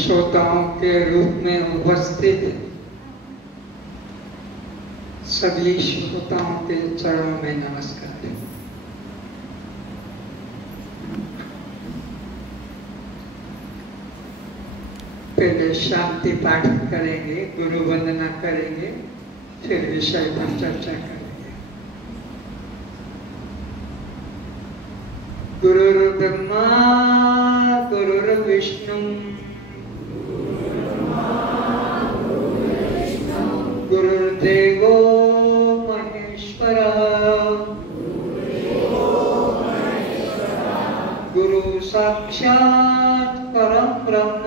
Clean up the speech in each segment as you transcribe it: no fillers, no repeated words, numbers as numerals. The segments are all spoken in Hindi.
श्रोताओं के रूप में उपस्थित सभी श्रोताओं के चरणों में नमस्कार। पहले शांति पाठ करेंगे, गुरु वंदना करेंगे, फिर विषय पर चर्चा करेंगे। गुरुर्ब्रह्मा गुरुर्विष्णु गुरुर्देवो महेश्वरः गुरु साक्षात् परं ब्रह्म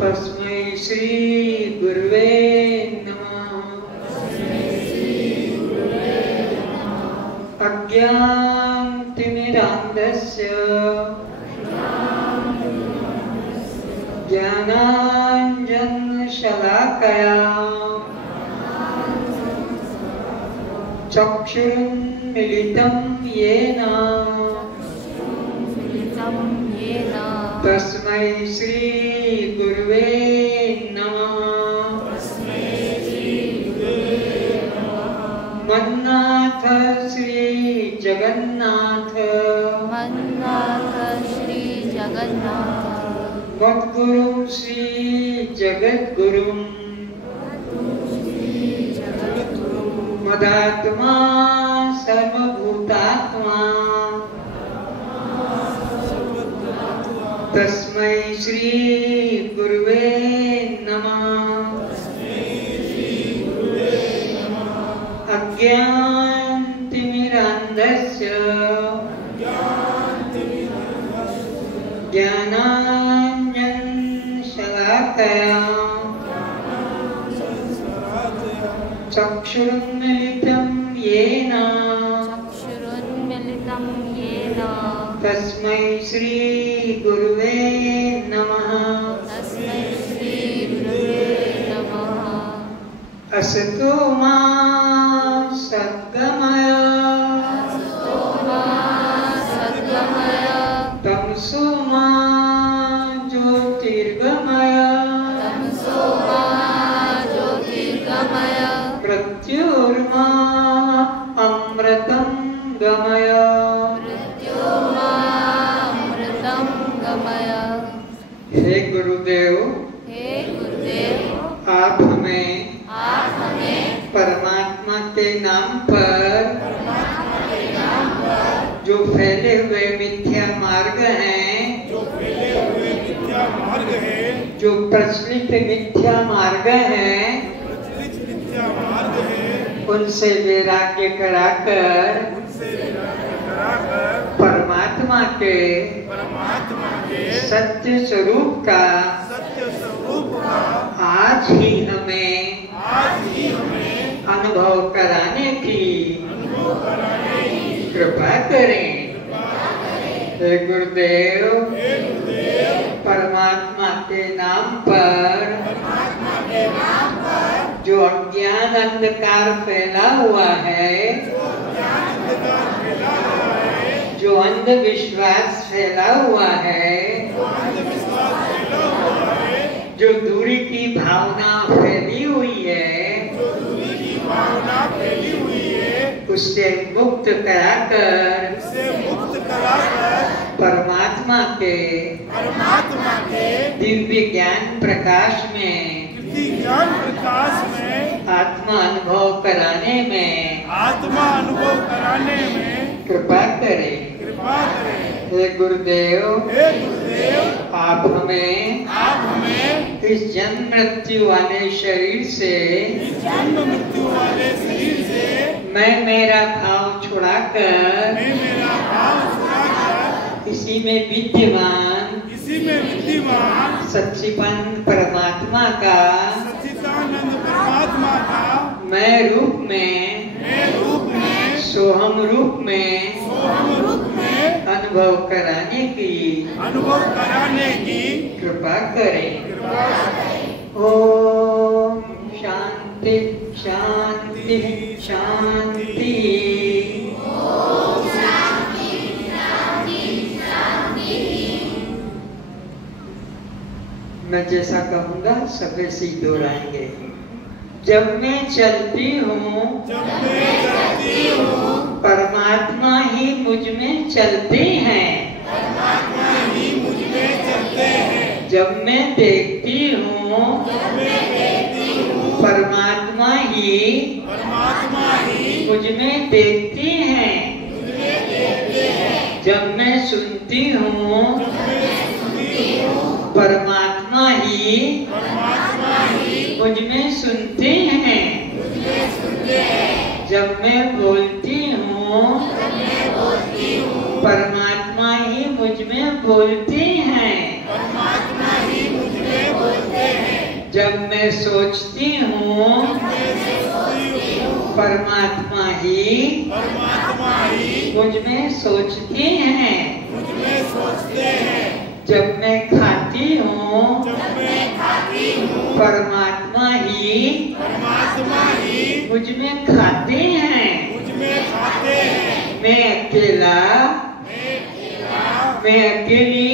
तस्मै श्री गुरुवे अज्ञानतिमिरान्धस्य ज्ञानाञ्जनशलाकया चक्षुरुन्मीलितं येन तस्मै श्री गुरुवे नमः। मन्नाथ श्री जगन्नाथ मद्गुरु श्री जगद्गुरु मदात्मा सर्वभूतात्मा तस्मै श्री गुरुवे नमः। अज्ञानतिमिरान्धस्य ज्ञानाञ्जनशलाकया चक्षुरुन्मीलितं येन तस्मै श्री गुरुवे नमः। असतो मा सद्गमय तमसो मा ज्योतिर्गमय प्रत्युर्मा अमृतं गमय। हे गुरुदेव, आप हमें परमात्मा के नाम पर जो फैले हुए मिथ्या मार्ग हैं, जो प्रचलित मिथ्या मार्ग हैं, उनसे वैराग्य कराकर परमात्मा के सत्य स्वरूप का आज ही हमें अनुभव कराने की कृपा करें। हे गुरुदेव, परमात्मा के नाम पर जो अज्ञान अंधकार फैला हुआ है, जो अंधविश्वास फैला हुआ है, जो दूरी की भावना फैली हुई है, उससे मुक्त कराकर परमात्मा के दिव्य ज्ञान प्रकाश में आत्मा अनुभव कराने में कृपा करें। हे गुरुदेव, आप हमें इस जन्म मृत्यु वाले शरीर से मैं मेरा भाव छुड़ाकर इसी में विद्यमान सच्चिदानंद परमात्मा का मैं रूप में सोहम रूप में अनुभव कराने की कृपा करें। ओम शांति शांति शांति। मैं जैसा कहूँगा सब ऐसे ही दोहराएंगे। जब मैं चलती हूँ परमात्मा ही मुझ में चलते हैं। जब मैं देखती हूँ परमात्मा ही मुझ में देखते हैं। जब मैं सुनती हूँ परमात्मा ही मुझ में सुनते हैं। जब मैं बोलती हूँ परमात्मा ही मुझ में बोलते हैं। जब मैं सोचती हूँ परमात्मा ही मुझ में सोचते हैं। जब मैं खाती हूँ परमात्मा ही मुझ में खाते हैं। मैं अकेला मैं अकेली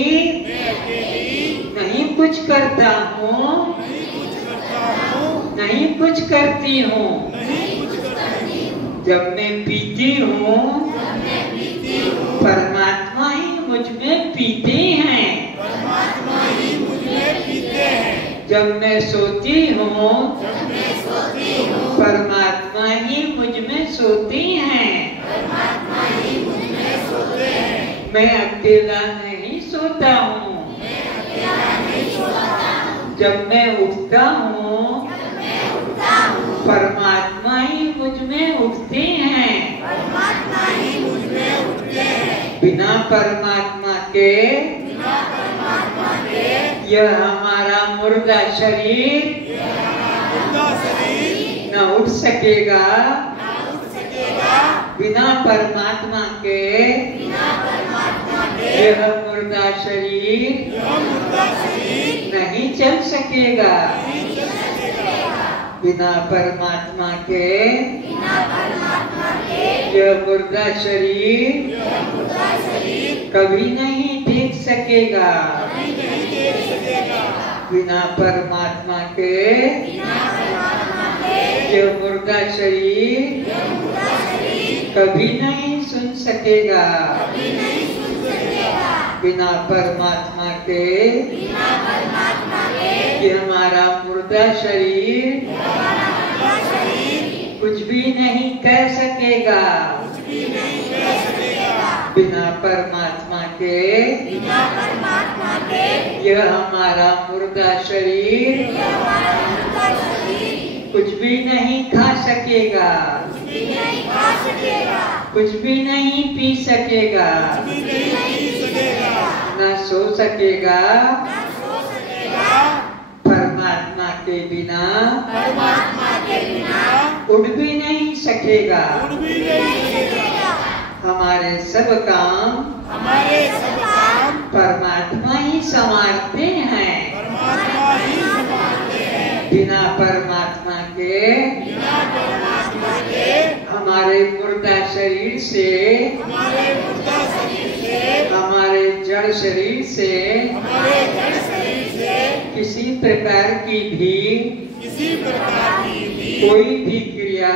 नहीं कुछ करता हूँ नहीं कुछ करती हूँ। जब मैं पीती हूँ परमात्मा ही मुझ में पीते हैं। जब मैं सोती हूँ परमात्मा ही मुझ में सोती हैं। मैं अकेला नहीं सोता हूँ। जब मैं उठता हूँ परमात्मा ही मुझ में उठते हैं। बिना परमात्मा के यह हमारा मुर्दा शरीर न उठ सकेगा। बिना परमात्मा के यह मुर्दा शरीर नहीं चल सकेगा। बिना परमात्मा के यह मुर्दा शरीर कभी नहीं देख सकेगा। बिना परमात्मा के यह मुर्दा शरीर कभी नहीं सुन सकेगा। बिना परमात्मा के ये हमारा मुर्दा शरीर कुछ भी नहीं कह सकेगा। बिना परमात्मा के यह हमारा मुर्दा शरीर कुछ भी नहीं खा सकेगा। कुछ भी नहीं पी सकेगा। न सो सकेगा। परमात्मा के बिना उठ भी नहीं सकेगा। हमारे सब काम परमात्मा ही संभालते हैं। बिना परमात्मा के हमारे मुर्दा शरीर से हमारे जड़ शरीर से किसी प्रकार की भी कोई भी क्रिया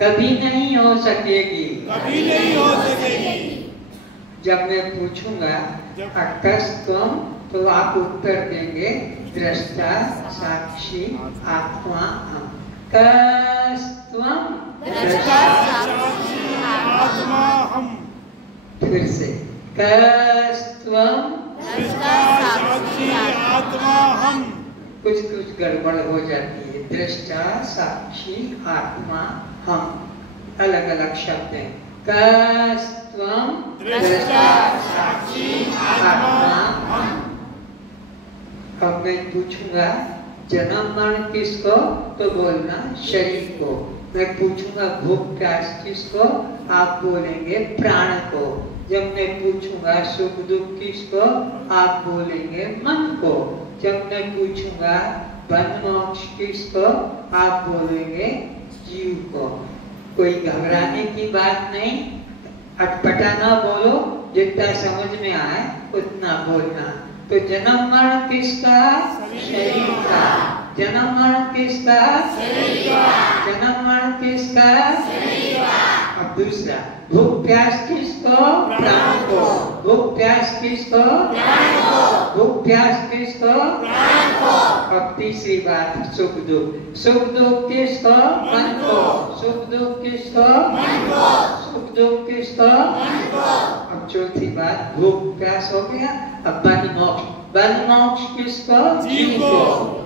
कभी नहीं हो सकेगी। जब मैं पूछूंगा अकस्तम तो आप उत्तर देंगे दृष्टा साक्षी आत्मा हम। कस्तम दृष्टा साक्षी आत्मा हम। फिर से कस्तम दृष्टा साक्षी आत्मा हम। कुछ कुछ गड़बड़ हो जाती है। दृष्टा साक्षी आत्मा हम अलग अलग शब्द हैं। कस्तम दृष्टा साक्षी आत्मा हम। अब मैं पूछूंगा जन्म मरण किसको तो बोलना शरीर को। मैं पूछूंगा भूख प्यास किसको आप बोलेंगे प्राण को। जब मैं पूछूंगा सुख दुख किसको आप बोलेंगे मन को। जब मैं पूछूंगा बंध मोक्ष किसको आप बोलेंगे जीव को। कोई घबराने की बात नहीं। अटपटा ना बोलो। जितना समझ में आए उतना बोलना। तो जन्म मरण किसका? शरीर का। जन्म मरण किसका? शरीर का। जन्म मरण किसका? शरीर का। अब दूसरा, भूख प्यास किसको? प्राण को। भूख प्यास किसको? प्राण को। भूख प्यास किसको? प्राण को। अब तीसरी बात, सुख दुख। सुख दुख किसको? मन को। सुख दुख किसको? मन को। सुख दुख किसको? मन को। अब चौथी बात, भूख प्यास हो गया। अब बंध मोक्ष। बंध मोक्ष किसको? जीव को।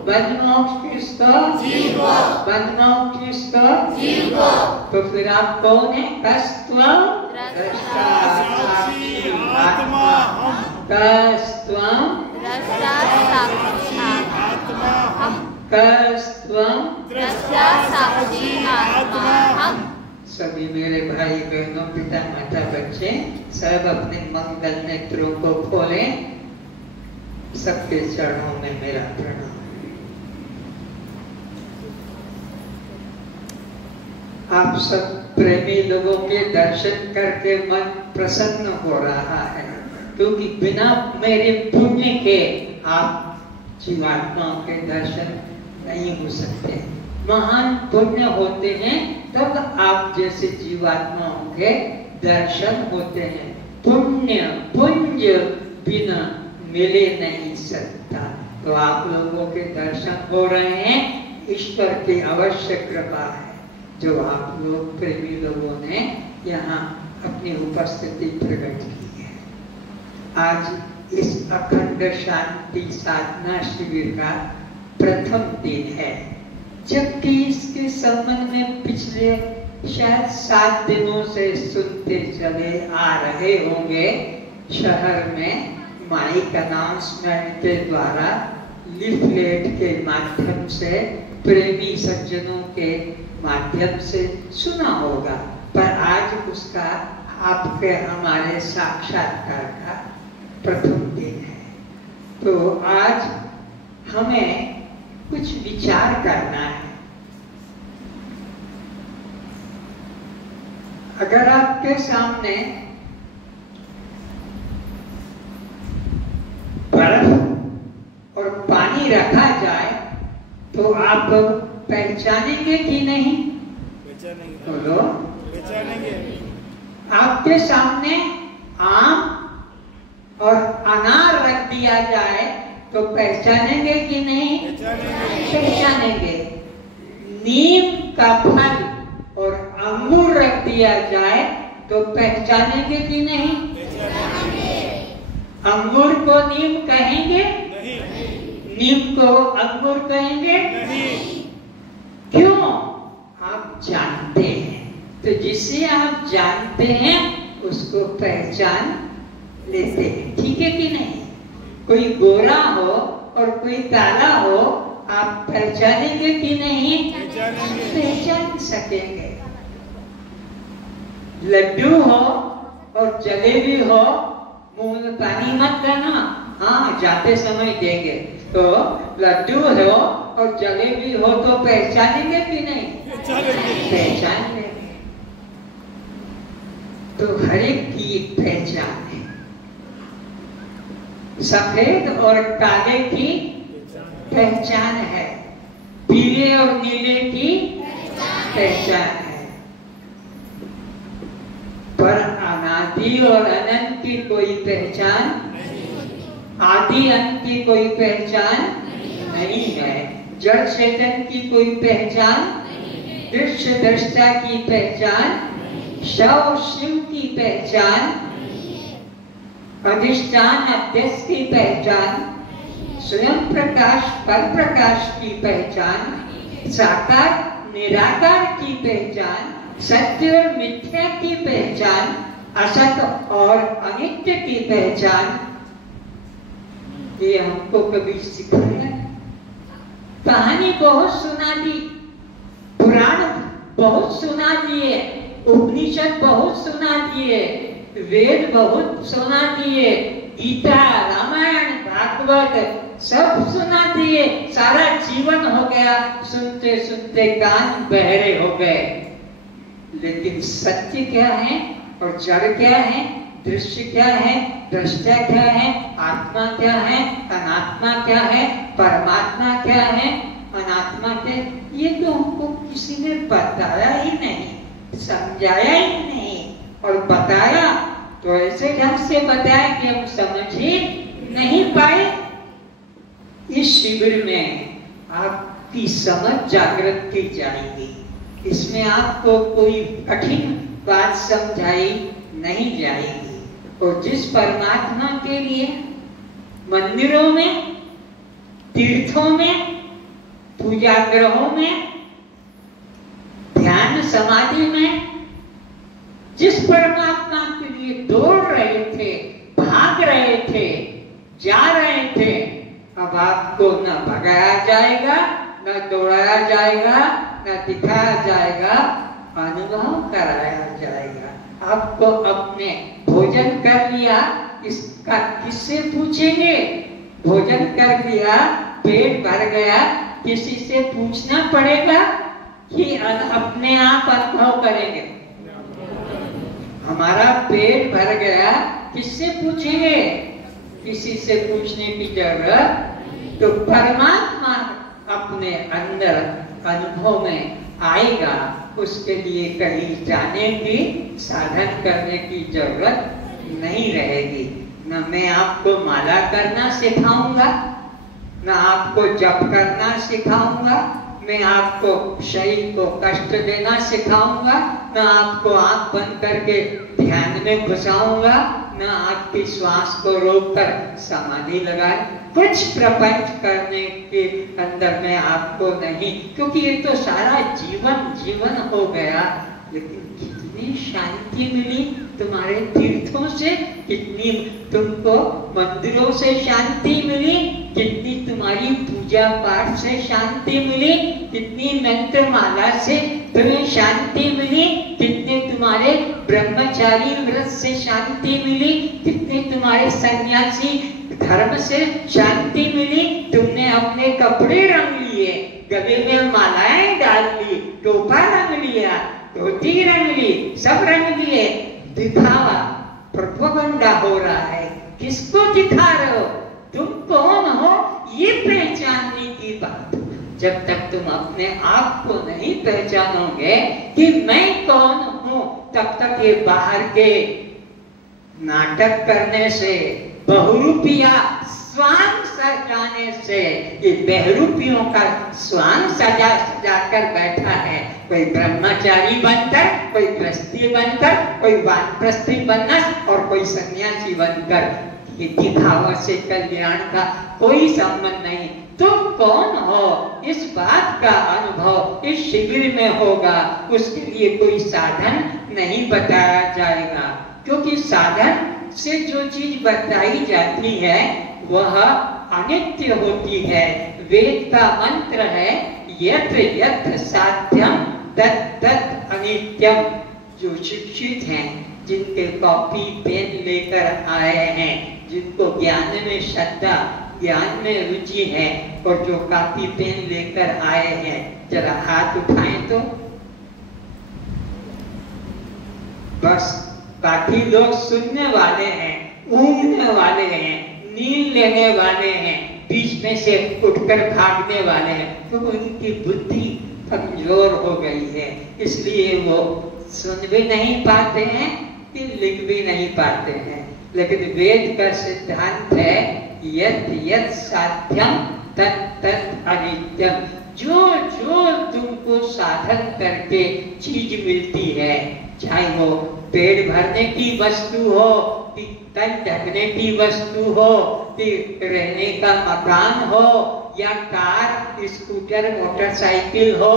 बंध मोक्ष किसको? जीव को। बंध मोक्ष किसको? जीव को। तो फिर आप कौन है? कस्त्वं द्रष्टा साक्षी आत्मा हम। कस्त्वं द्रष्टा साक्षी आत्मा हम। कस्त्वं द्रष्टा साक्षी आत्मा हम। सभी मेरे भाई बहनों, पिता माता बच्चे सब अपने मंगल नेत्रों को खोलें। सबके चरणों में मेरा प्रणाम। आप सब प्रेमी लोगों के दर्शन करके मन प्रसन्न हो रहा है, क्योंकि बिना मेरे पुण्य के आप जीवात्माओं के दर्शन नहीं हो सकते। महान पुण्य होते हैं तब आप जैसे जीवात्माओं के दर्शन होते हैं। पुण्य पुंज बिना मिले नहीं सकता। तो आप लोगों के दर्शन हो रहे हैं, ईश्वर की अवश्य कृपा है जो आप लोग प्रेमी लोगों ने यहाँ अपनी उपस्थिति प्रकट की है। आज इस अखंड शांति साधना शिविर का प्रथम दिन है, जबकि इसके संबंध में पिछले शायद 7 दिनों से सुनते चले आ रहे होंगे। शहर में माइक अनाउंसमेंट के द्वारा, लिफलेट के माध्यम से, प्रेमी सज्जनों के माध्यम से सुना होगा, पर आज उसका आपके हमारे साक्षात्कार का प्रथम दिन है। तो आज हमें कुछ विचार करना है। अगर आपके सामने बर्फ और पानी रखा जाए तो आप पहचानेंगे कि नहीं? पहचानेंगे। बोलो। पहचानेंगे। आपके सामने आम और अनार रख दिया जाए तो पहचानेंगे कि नहीं? पहचानेंगे। नीम का फल और अंगूर रख दिया जाए तो पहचानेंगे कि नहीं? अंगूर को नीम कहेंगे? नहीं। नीम को अंगूर कहेंगे? नहीं। क्यों? आप जानते हैं। तो जिसे आप जानते हैं उसको पहचान लेते हैं, ठीक है कि नहीं? कोई गोरा हो और कोई काला हो, आप पहचानेंगे कि नहीं? पहचान सकेंगे। लड्डू हो और जलेबी हो, मुंह में पानी मत करना, हाँ जाते समय देंगे। तो लड्डू हो और जलेबी हो तो पहचानेंगे कि नहीं? पहचान लेंगे। तो हर एक की एक पहचान है। सफेद और काले की पहचान है, पीले और नीले की पहचान है, पर अनादि और अनंत की कोई पहचान, आदि अंत की कोई पहचान नहीं है। जड़ चेतन की कोई पहचान, दृश्य दृष्टा की पहचान, शव शिव की पहचान, अधिष्ठान अध्यक्ष की पहचान, स्वयं प्रकाश पर प्रकाश की पहचान, साकार निराकार की पहचान, सत्य और मिथ्या की पहचान, असत और अनित्य की पहचान, ये हमको कभी सिखाया? कहानी बहुत सुना दी, पुराण बहुत सुना दिए, उपनिषद बहुत सुना दिए, वेद बहुत सुना दिए, गीता रामायण भागवत सब सुना दिए, सारा जीवन हो गया सुनते सुनते कान बहरे हो गए। लेकिन सत्य क्या है और जड़ क्या है दृश्य क्या है, दृष्टा क्या है, आत्मा क्या है, अनात्मा क्या है, परमात्मा क्या है, अनात्मा क्या, ये तो हमको किसी ने बताया ही नहीं, समझाया ही नहीं। और बताया तो ऐसे ढंग से बताया कि हम समझ ही नहीं पाए। इस शिविर में आपकी समझ जागृत की जाएगी। इसमें आपको कोई कठिन बात समझाई नहीं जाएगी। और जिस परमात्मा के लिए मंदिरों में, तीर्थों में, पूजा गृहों में, ध्यान समाधि में जिस परमात्मा के लिए दौड़ रहे थे, भाग रहे थे, जा रहे थे, अब आपको न भगाया जाएगा, न दौड़ाया जाएगा, न दिखाया जाएगा, अनुभव कराया जाएगा। आपको अपने भोजन कर लिया, इसका किससे पूछेंगे? भोजन कर लिया, पेट भर गया, किसी से पूछना पड़ेगा कि अपने आप अनुभव करेंगे? हमारा पेट भर गया, किससे पूछेंगे? किसी से पूछने की जरूरत। तो परमात्मा अपने अंदर अनुभव में आएगा, उसके लिए कहीं जाने की, साधन करने की जरूरत नहीं रहेगी। न मैं आपको माला करना सिखाऊंगा, न आपको जप करना सिखाऊंगा, मैं आपको शरीर को कष्ट देना सिखाऊंगा, न आपको आंख बंद करके ध्यान में घुसाऊंगा, न आपकी श्वास को रोककर समाधि लगाए। कुछ प्रपंच करने के अंदर में आपको नहीं, क्योंकि ये तो सारा जीवन जीवन हो गया। लेकिन कितनी शांति मिली तुम्हारे तीर्थों से, कितनी तुमको मंदिरों से शांति मिली, कितनी तुम्हारी पूजा पाठ से शांति मिली, कितनी मंत्र माला से तुम्हें शांति मिली, कितने तुम्हारे ब्रह्मचारी व्रत से शांति मिली, कितने तुम्हारे सन्यासी धर्म से शांति मिली। तुमने अपने कपड़े रंग लिए, गले में मालाएं डाल ली, टोपा रंग लिया, धोती रंग ली, सब रंग लिए। दिखावा, प्रोपेगेंडा हो रहा है। किसको दिखा रहे हो? तुम कौन हो ये पहचानने की बात। जब तक तुम अपने आप को नहीं पहचानोगे कि मैं कौन हूं, तब तक ये बाहर के नाटक करने से, बहुरूपिया स्वांग सजाने से, ये बहरूपियों का स्वांग सजा कर बैठा है। कोई ब्रह्मचारी बनकर, कोई गृहस्थी बनकर, कोई वानप्रस्थी बनकर और कोई सन्यासी बनकर। ये दिखावा से कल्याण का कोई संबंध नहीं। तुम कौन हो, इस बात का अनुभव इस शिविर में होगा। उसके लिए कोई साधन नहीं बताया जाएगा, क्योंकि साधन से जो चीज बताई जाती है वह अनित्य होती है। वेद का मंत्र है यत्र यत्र साध्यम तत् तत् अनित्यम। जो शिक्षित हैं, जिनके कॉपी पेन लेकर आए हैं, जिनको ज्ञान में श्रद्धा, ज्ञान में रुचि है, और जो कॉपी पेन लेकर आए हैं, जरा हाथ उठाएं तो। बस बाकी लोग सुनने वाले हैं, ऊँघने वाले हैं, नींद लेने वाले हैं, बीच में से उठकर भागने वाले हैं। तो उनकी बुद्धि कमजोर हो गई है, इसलिए वो सुन भी नहीं पाते हैं, लिख भी नहीं पाते हैं। लेकिन वेद का सिद्धांत है यत् यत् साध्यम तत् तत् अनित्यम। जो जो तुमको साधन करके चीज मिलती है, चाहे वो पेट भरने की वस्तु हो, कि तन ढकने की वस्तु हो, कि रहने का मकान हो, या कार, स्कूटर, मोटरसाइकिल हो,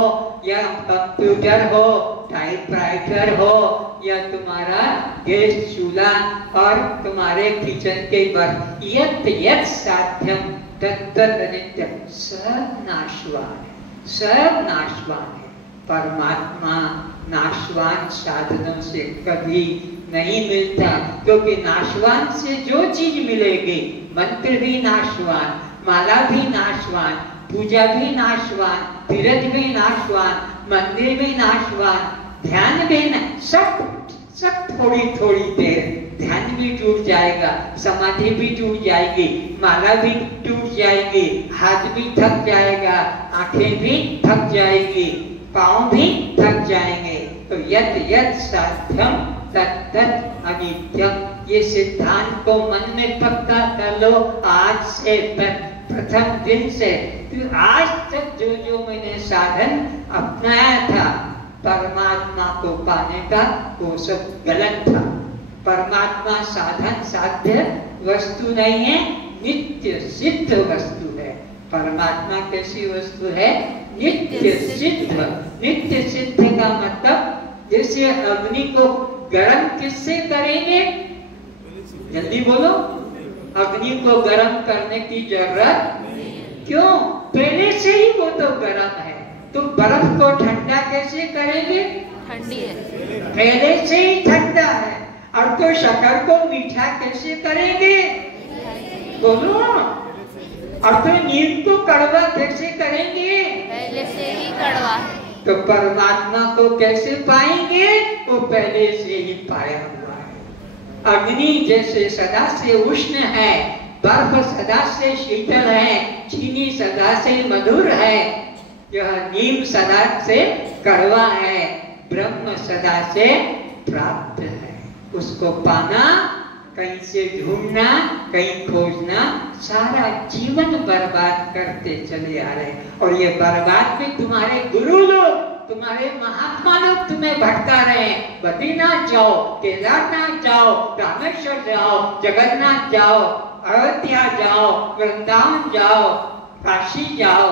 या कंप्यूटर हो, टाइपराइटर हो, या तुम्हारा गैस चूल्हा और तुम्हारे किचन के बर्तन, यत् यत् साध्यम तत् तत् अनित्यम। सब नाशवान है, सब नाशवान है। परमात्मा नाशवान साधनों से कभी नहीं मिलता, क्योंकि नाशवान से जो चीज मिलेगी, मंत्र भी नाशवान, माला भी नाशवान, पूजा भी नाशवान, तीर्थ भी नाशवान, मंदिर भी नाशवान, ध्यान भी सब सब थोड़ी थोड़ी देर ध्यान भी टूट जाएगा, समाधि भी टूट जाएगी, माला भी टूट जाएगी, हाथ भी थक जाएगा, आंखें भी थक जाएगी, पांव भी थक जाएंगे। तो यत् यत् साध्यम तत् तत् अनित्यम, ये सिद्धांत को मन में पक्का कर लो। आज से प्रथम दिन से तो आज तक जो जो मैंने साधन अपनाया था परमात्मा को पाने का, वो सब गलत था। परमात्मा साधन साध्य वस्तु नहीं है, नित्य सिद्ध वस्तु है। परमात्मा कैसी वस्तु है? नित्य सिद्ध। नित्य सिद्ध का मतलब जैसे अग्नि को गर्म किससे करेंगे? जल्दी बोलो। अग्नि को गर्म करने की जरूरत क्यों? पहले से ही वो तो गर्म है। तो बर्फ को ठंडा कैसे करेंगे? ठंडी है, पहले से ही ठंडा है। और तो शक्कर को मीठा कैसे करेंगे? बोलो। और तो नीम को कड़वा कैसे करेंगे? पहले से ही कड़वा है। तो परमात्मा को कैसे पाएंगे? वो पहले से ही पाया हुआ है। अग्नि जैसे सदा से उष्ण है, बर्फ सदा से शीतल है, चीनी सदा से मधुर है, यह नीम सदा से कड़वा है, ब्रह्म सदा से प्राप्त है। उसको पाना, कहीं से ढूंढना, कहीं खोजना, सारा जीवन बर्बाद करते चले आ रहे। और ये बर्बाद भी तुम्हारे गुरु लोग, तुम्हारे महात्मा लोग तुम्हें भटका रहे हैं। बद्रीनाथ जाओ, केदारनाथ जाओ, रामेश्वर जाओ, जगन्नाथ जाओ, अयोध्या जाओ, वृंदावन जाओ, काशी जाओ,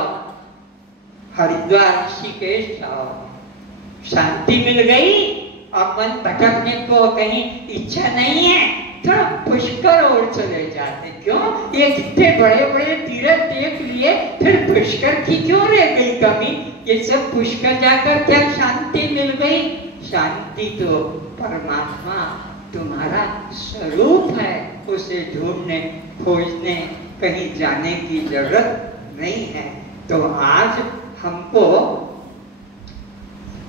हरिद्वार, ऋषिकेश जाओ, शांति मिल गई और मन भटकने को कहीं इच्छा नहीं है तो पुष्कर और चले जाते। क्यों? ये कितने बड़े बड़े तीर्थ देख लिए, फिर पुष्कर की क्यों रह गई कमी? ये सब पुष्कर जाकर क्या शांति मिल गई? शांति तो परमात्मा तुम्हारा स्वरूप है, उसे ढूंढने खोजने कहीं जाने की जरूरत नहीं है। तो आज हमको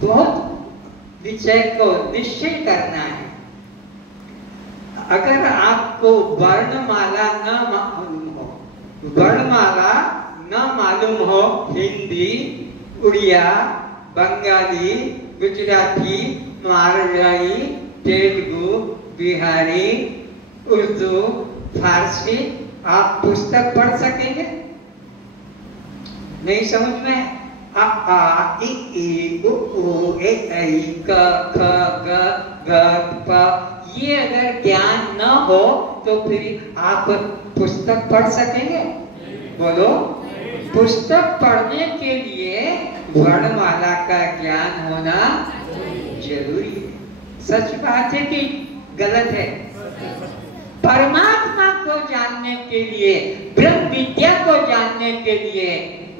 बहुत विषय को निश्चय करना है। अगर आपको वर्णमाला न मालूम हो, वर्णमाला न मालूम हो, हिंदी, उड़िया, बंगाली, गुजराती, मारवाड़ी, तेलुगु, बिहारी, उर्दू, फारसी, आप पुस्तक पढ़ सकेंगे? नहीं समझ में? आ आ इ ई उ ऊ ए ऐ क ख ग घ प, ये अगर ज्ञान न हो तो फिर आप पुस्तक पढ़ सकेंगे? बोलो। पुस्तक पढ़ने के लिए वर्णमाला का ज्ञान होना जरूरी है। सच बात है कि गलत है? परमात्मा को जानने के लिए, ब्रह्म विद्या को जानने के लिए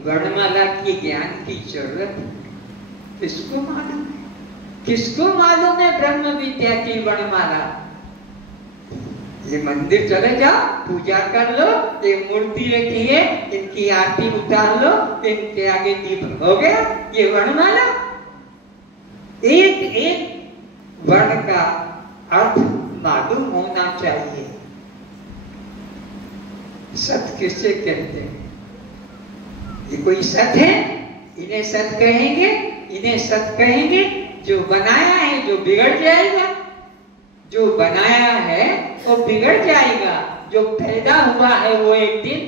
वर्णमाला की ज्ञान की जरूरत है। किसको मालूम है? किसको मालूम है ब्रह्म विद्या की वर्णमाला? ये मंदिर चले जाओ, पूजा कर लो, ये मूर्ति रखी है, इनकी आरती उतार लो, इनके आगे दीप हो गया। ये वर्णमाला, एक एक वर्ण का अर्थ मालूम होना चाहिए। सत किससे कहते हैं? ये कोई सत है? इन्हें सत कहेंगे? इन्हें सत कहेंगे जो बनाया है, जो बिगड़ जाएगा। जो बनाया है वो बिगड़ जाएगा, जो पैदा हुआ है वो एक दिन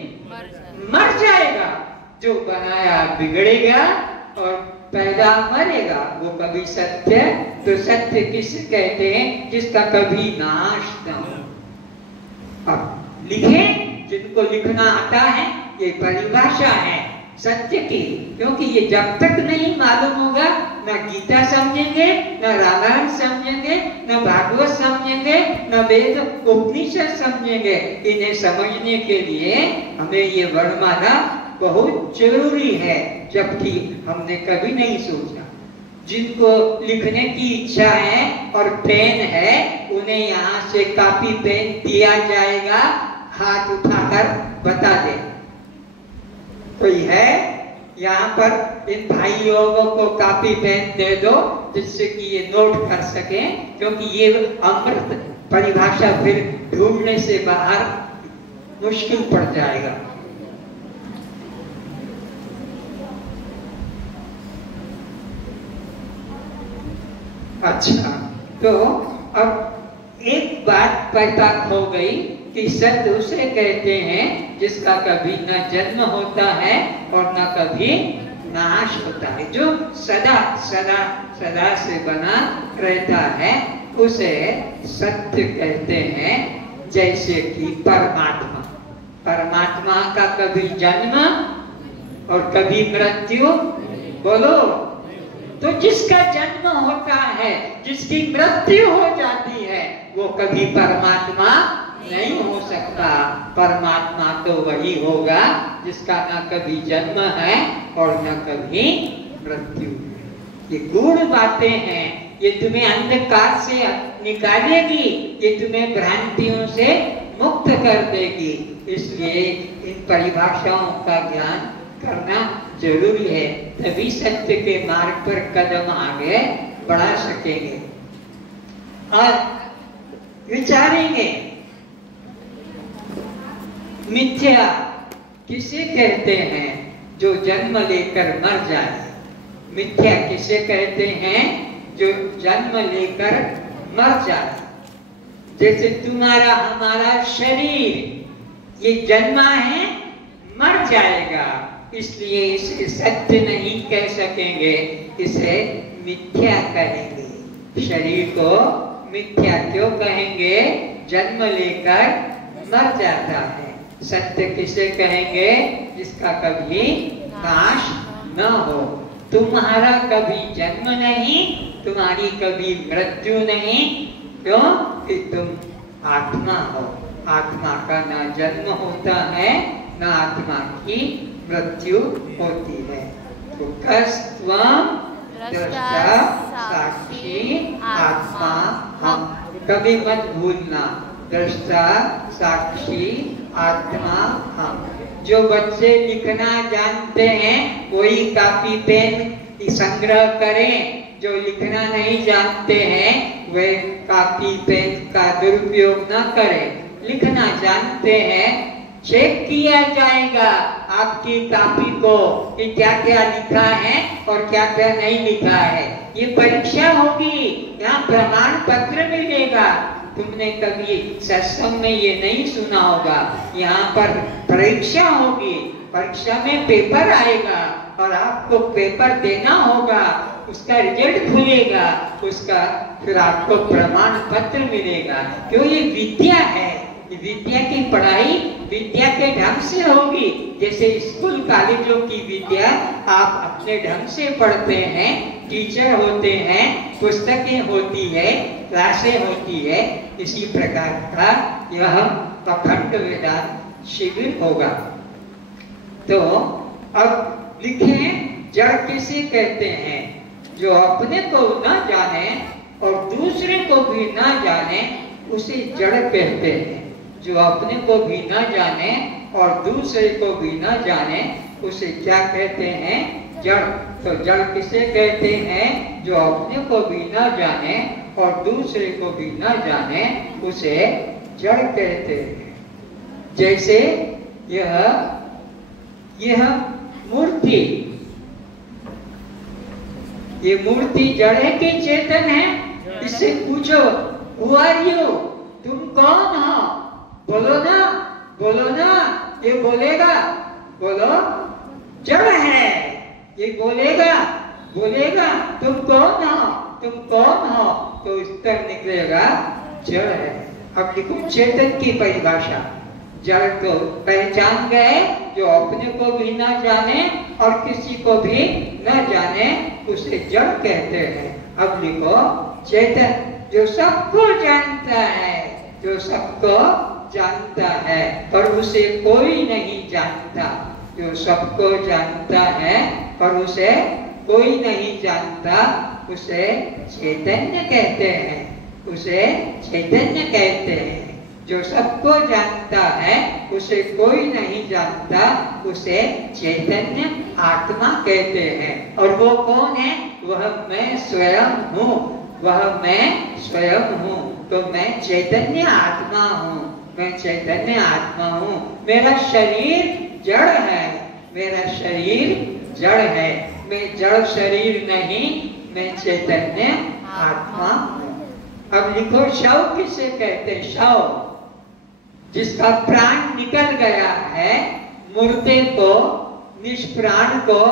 मर जाएगा। जो बनाया बिगड़ेगा और पैदा मरेगा, वो कभी सत्य। तो सत्य किसे कहते हैं? जिसका कभी नाश न हो। अब लिखे, जिनको लिखना आता है, ये परिभाषा है सत्य की। क्योंकि ये जब तक नहीं मालूम होगा, न गीता समझेंगे, न रामायण समझेंगे, न भागवत समझेंगे, न वेद उपनिषद समझेंगे। इन्हें समझने के लिए हमें ये वर्णमाला बहुत जरूरी है, जबकि हमने कभी नहीं सोचा। जिनको लिखने की इच्छा है और पेन है, उन्हें यहाँ से कॉपी पेन दिया जाएगा। हाथ उठाकर बता दे, कोई है यहाँ पर? इन भाई लोगों को कॉपी पेन दे दो, जिससे कि ये नोट कर सके। क्योंकि ये अमृत परिभाषा फिर ढूंढने से बाहर मुश्किल पड़ जाएगा। अच्छा, तो अब एक बात पता हो गई कि सत्य उसे कहते हैं जिसका कभी न जन्म होता है और न कभी नाश होता है, जो सदा सदा सदा से बना रहता है, उसे सत्य कहते हैं। जैसे कि परमात्मा, परमात्मा का कभी जन्म और कभी मृत्यु, बोलो। तो जिसका जन्म होता है, जिसकी मृत्यु हो जाती है, वो कभी परमात्मा नहीं हो सकता। परमात्मा तो वही होगा जिसका न कभी जन्म है और न कभी मृत्यु है। ये गूढ़ बातें हैं, ये तुम्हें अंधकार से निकालेगी, ये तुम्हें भ्रांतियों से मुक्त कर देगी। इसलिए इन परिभाषाओं का ज्ञान करना जरूरी है, तभी सत्य के मार्ग पर कदम आगे बढ़ा सकेंगे। और विचारेंगे, मिथ्या किसे कहते हैं जो जन्म लेकर मर जाए? मिथ्या किसे कहते हैं जो जन्म लेकर मर जाए? जैसे तुम्हारा हमारा शरीर ये जन्मा है, मर जाएगा, इसलिए इसे सत्य नहीं कह सकेंगे, इसे मिथ्या कहेंगे। शरीर को मिथ्या क्यों कहेंगे? जन्म लेकर मर जाता है। सत्य किसे कहेंगे? जिसका कभी नाश न हो। तुम्हारा कभी जन्म नहीं, तुम्हारी कभी मृत्यु नहीं, क्यों? कि तुम आत्मा हो। आत्मा का ना जन्म होता है, ना आत्मा की मृत्यु होती है। तो कस्त्वं दृष्टा साक्षी आत्मा हम, कभी मत भूलना, दृष्टा साक्षी आत्मा हम। जो बच्चे लिखना जानते हैं वही कापी पेन संग्रह करें, जो लिखना नहीं जानते हैं वे कापी पेन का दुरुपयोग न करें। लिखना जानते हैं, चेक किया जाएगा आपकी कापी को कि क्या क्या लिखा है और क्या क्या नहीं लिखा है। ये परीक्षा होगी, यहाँ प्रमाण पत्र मिलेगा। तुमने कभी सत्संग में ये नहीं सुना होगा, यहाँ पर परीक्षा होगी, परीक्षा में पेपर आएगा और आपको पेपर देना होगा, उसका रिजल्ट खुलेगा, उसका फिर आपको प्रमाण पत्र मिलेगा। क्यों? ये विद्या है, विद्या की पढ़ाई विद्या के ढंग से होगी। जैसे स्कूल कॉलेजों की विद्या आप अपने ढंग से पढ़ते हैं, टीचर होते हैं, पुस्तकें होती है, क्लासें होती है, इसी प्रकार का यह अखंड वेदांत शिविर होगा। तो अब लिखें, जड़ किसे कहते हैं? जो अपने को न जाने और दूसरे को भी न जाने उसे जड़ कहते हैं। जो अपने को भी न जाने और दूसरे को भी न जाने उसे क्या कहते हैं? जड़। तो जड़ किसे कहते हैं? जो अपने को भी न जाने और दूसरे को भी न जाने उसे जड़ कहते हैं। जैसे यह मूर्ति, ये मूर्ति जड़ है कि चेतन है? इससे पूछो, हु आर यू? तुम कौन हो? बोलो ना, बोलो ना, ये बोलेगा, बोलो जड़ है, ये बोलेगा, बोलेगा तुम कौन हो, तुम कौन हो, तो उत्तर निकलेगा जड़ है। अब देखो चेतन की परिभाषा, जड़ को पहचान गए, जो अपने को भी न जाने और किसी को भी न जाने उसे जड़ कहते हैं। अब लिखो चेतन, जो सबको जानता है, जो सबको जानता है पर उसे कोई नहीं जानता। जो सबको जानता है पर उसे कोई नहीं जानता उसे चैतन्य कहते हैं, उसे चैतन्य कहते हैं। जो सबको जानता है उसे कोई नहीं जानता उसे चैतन्य आत्मा कहते हैं। और वो कौन है? वह मैं स्वयं हूँ, वह मैं स्वयं हूँ। तो मैं चैतन्य आत्मा हूँ, मैं चैतन्य आत्मा हूँ। मेरा शरीर जड़ है, मेरा शरीर जड़ है, मैं जड़ शरीर नहीं, मैं चैतन्य आत्मा हूँ। अब लिखो शव किसे कहते हैं? शव जिसका प्राण निकल गया है, मुर्दे को, निष्प्राण को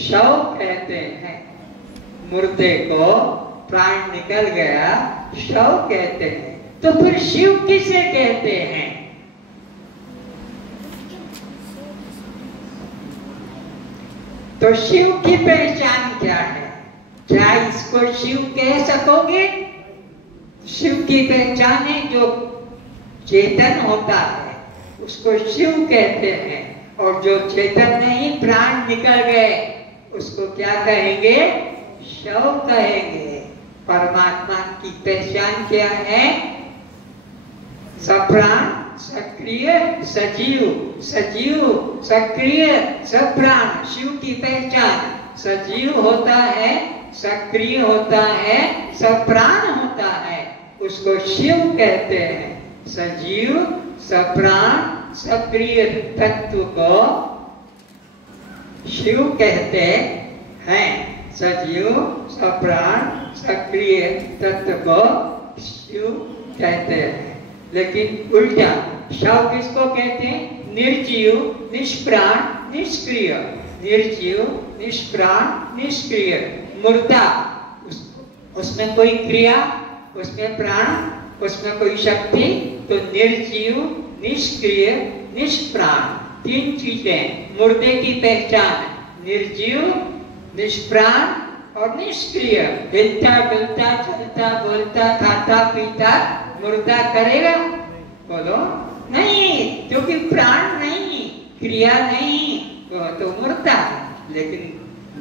शव कहते हैं। मुर्दे को प्राण निकल गया शव कहते हैं। तो फिर शिव किसे कहते हैं? तो शिव की पहचान क्या है? क्या इसको शिव कह सकोगे? शिव की पहचान है जो चेतन होता है उसको शिव कहते हैं, और जो चेतन नहीं, प्राण निकल गए, उसको क्या कहेंगे? शव कहेंगे। परमात्मा की पहचान क्या है? सप्राण, सक्रिय, सजीव, सजीव, सक्रिय, सप्राण। शिव की पहचान सजीव होता है, सक्रिय होता है, सप्राण होता है, उसको शिव कहते हैं। सजीव, सप्राण, सक्रिय तत्व को शिव कहते हैं। सजीव, सप्राण, सक्रिय तत्व को शिव कहते हैं। लेकिन उल्टा शव किसको कहते हैं? निर्जीव, निष्प्राण, निष्क्रिय। निर्जीव, निष्प्राण, निष्क्रिय, मुर्दा, उसमें कोई क्रिया, उसमें प्राण, उसमें कोई शक्ति, तो निर्जीव, निष्क्रिय, निष्प्राण, तीन चीजें मुर्दे की पहचान। निर्जीव, निष्प्राण और निष्क्रिय। हिलता डुलता, चलता बोलता, खाता पीता मुर्दा करेगा? बोलो नहीं, क्योंकि प्राण नहीं, क्रिया नहीं, तो मुर्दा। लेकिन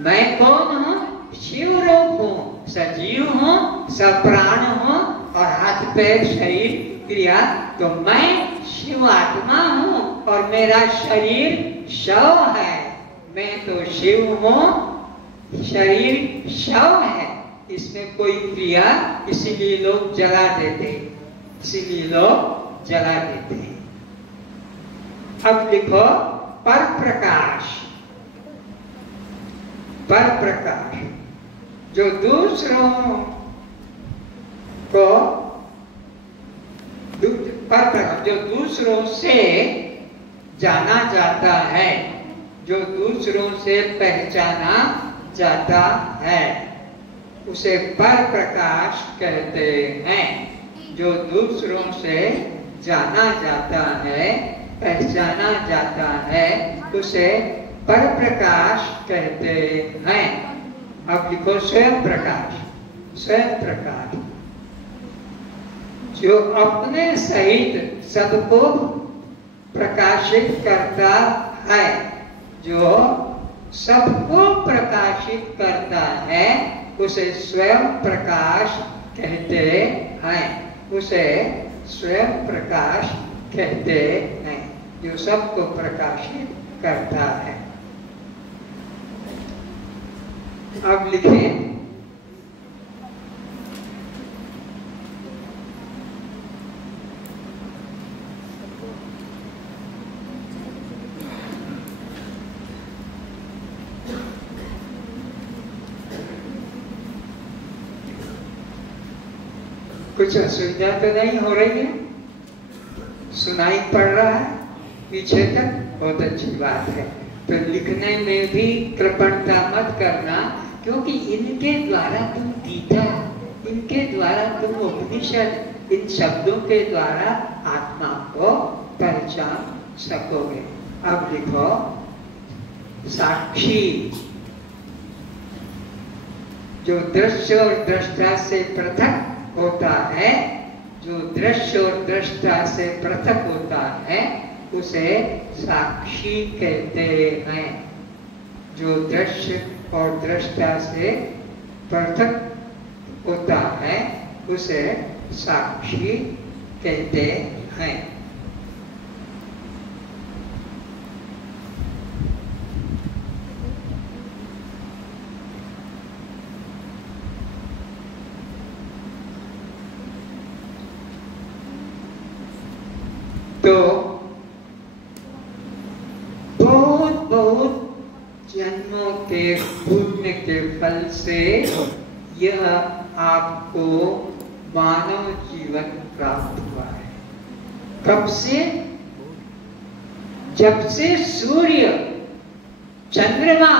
मैं कौन हूँ? शिव रूप हूँ, सजीव हूँ, सप्राण हूँ, और हाथ पैर शरीर क्रिया, तो मैं शिव आत्मा हूँ, और मेरा शरीर शव है। मैं तो शिव हूँ, शरीर शव है, इसमें कोई क्रिया, इसीलिए लोग जला देते, इसीलिए लोग जला देते हैं। अब लिखो पर प्रकाश। पर प्रकाश जो दूसरों को, पर प्रकाश जो दूसरों से जाना जाता है, जो दूसरों से पहचाना जाता है, उसे पर प्रकाश कहते हैं। जो दूसरों से जाना जाता है, पहचाना जाता है, उसे पर प्रकाश कहते हैं। अब लिखो स्वयं प्रकाश। स्वयं प्रकाश जो अपने सहित सबको प्रकाशित करता है, जो सबको प्रकाशित करता है, उसे स्वयं प्रकाश कहते हैं। उसे स्वयं प्रकाश कहते हैं, जो सबको प्रकाशित करता है। अब लिखें कुछ असुविधा तो नहीं हो रही है? सुनाई पड़ रहा है पीछे तक? बहुत अच्छी बात है। तो लिखने में भी कृपणता मत करना, क्योंकि इनके द्वारा तुम गीता, इनके द्वारा तुम उपनिषद, इन शब्दों के द्वारा आत्मा को पहचान सकोगे। अब लिखो साक्षी जो दृश्य और दृष्टा से पृथक होता है, जो दृश्य और दृष्टा से पृथक होता है, उसे साक्षी कहते हैं। जो दृश्य और दृष्टा से पृथक होता है, उसे साक्षी कहते हैं। बहुत जन्मों के भूतने के फल से यह आपको मानव जीवन प्राप्त हुआ है। कब से? जब से सूर्य, चंद्रमा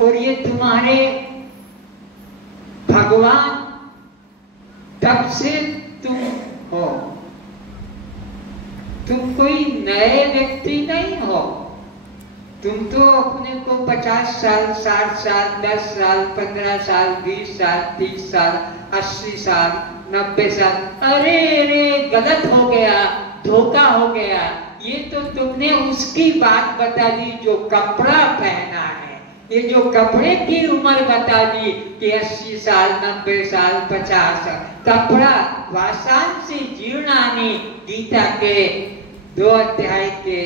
और ये तुम्हारे भगवान, तब से तुम हो। तुम कोई नए व्यक्ति नहीं हो। तुम तो अपने को 50 साल, 60 साल, 10 साल, 15 साल, 20 साल, 30 साल, 80 साल, 90 साल, अरे अरे गलत हो गया, धोखा हो गया, ये तो तुमने उसकी बात बता दी जो कपड़ा पहना है। ये जो कपड़े की उम्र बता दी कि 80 साल, 90 साल, 50 साल, कपड़ा वासांसी जीर्णानि, गीता के 2 अध्याय के